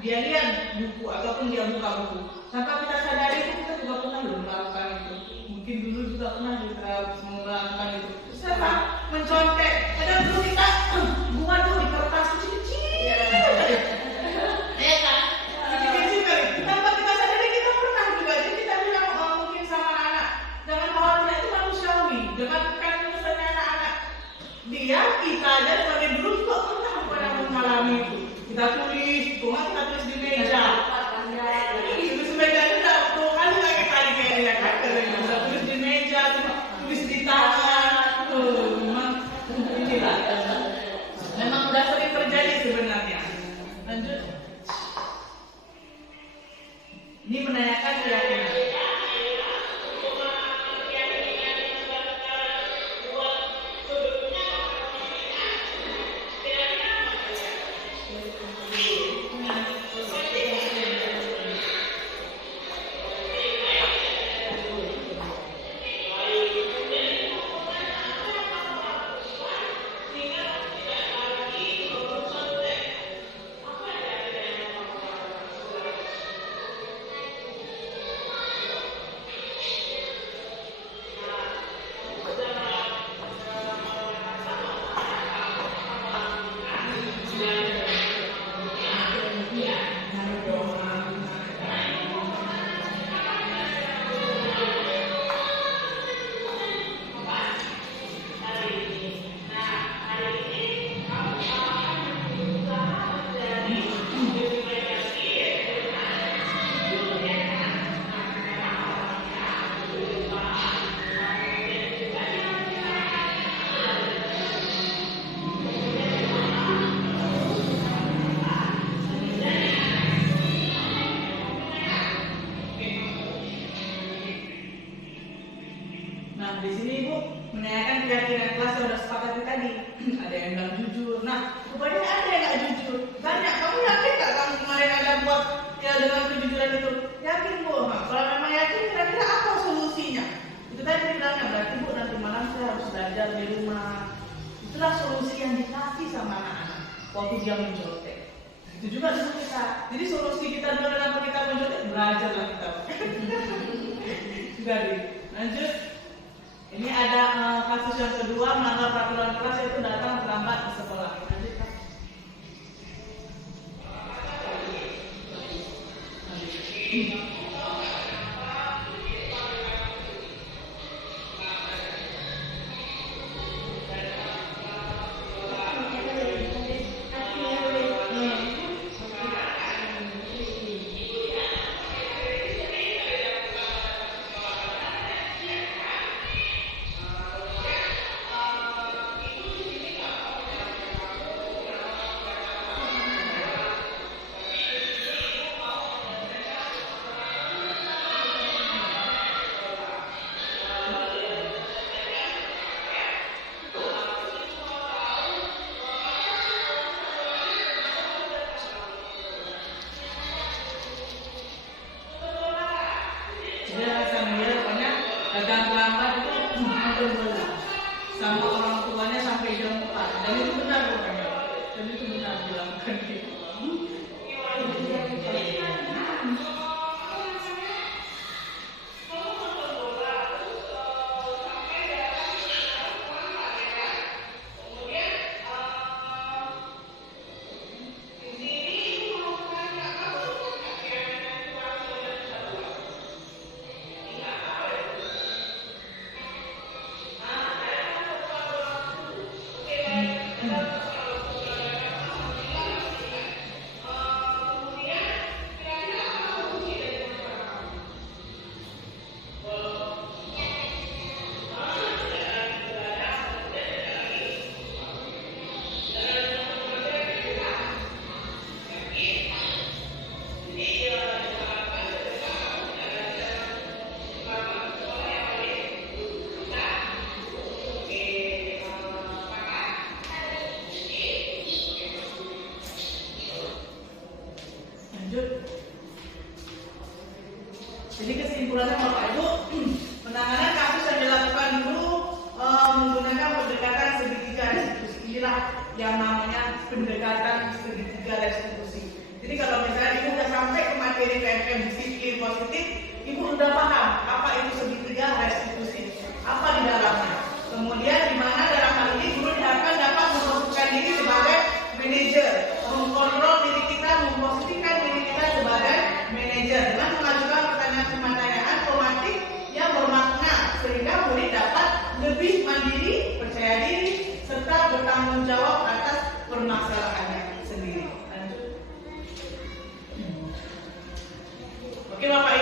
dia lihat buku ataupun dia buka buku. Tanpa kita sadari itu kita juga pernah belum melakukan itu. Mungkin dulu juga pernah kita melakukan itu. Terus apa? Mencontek. Kadang dulu kita buat tuh di kertas kecil-kecil. Ya kan? Kecil-kecil. Tanpa kita sadari kita pernah juga. Jadi kita bilang mungkin sama anak, jangan khawatir, itu manusiawi. Jangan kan misalnya anak-anak dia, kita aja sebagai dulu juga pernah mengalami itu. Kita tulis, cuma kita tulis di meja. Tulis di meja itu udah 10 kali lagi kali kayaknya kan. Kita tulis di meja, tulis di tangan. Memang inilah. Memang udah sering terjadi sebenarnya. Lanjut. Ini menanyakan keyakinan. Nah, di sini Ibu menanyakan keyakinan kelas yang sudah sepakati tadi. Ada yang bilang jujur. Nah, rupanya ada yang nggak jujur. Tanya, kamu yakin nggak kamu kemarin ada buat ya dengan kejujuran itu? Yakin Bu. Nah, kalau memang yakin, kira-kira apa solusinya? Itu tadi bilangnya, berarti Bu nanti malam saya harus belajar di rumah. Itulah solusi yang dikasih sama anak-anak waktu dia mencontek. Itu juga dulu kita. Jadi solusi kita dulu kenapa kita mencontek, belajarlah kita. Juga deh. Lanjut. Ini ada kasus yang kedua, melanggar peraturan kelas yaitu datang terlambat di sekolah. Lanjut Kak. Dia sambil pokoknya datang terlambat itu hampir berulang sama orang tuanya sampai jam 4. Dan itu benar pokoknya. Dan itu benar dilakukan gitu. Lanjut. Jadi kesimpulannya Bapak Ibu, penanganan kasus yang dilakukan dulu menggunakan pendekatan segitiga restitusi. Inilah yang namanya pendekatan segitiga restitusi. Jadi kalau misalnya Ibu sudah sampai ke materi PMM disiplin positif, Ibu sudah paham apa itu segitiga restitusi, apa di dalamnya. Kemudian di mana dalam hal ini guru diharapkan dapat memposisikan diri sebagai manajer, mengkontrol diri kita, memposisikan diri kita sebagai manajer dengan mengajukan pertanyaan-pertanyaan formatif yang bermakna sehingga murid dapat lebih mandiri, percaya diri, serta bertanggung jawab atas permasalahannya sendiri. Lanjut. Oke Bapak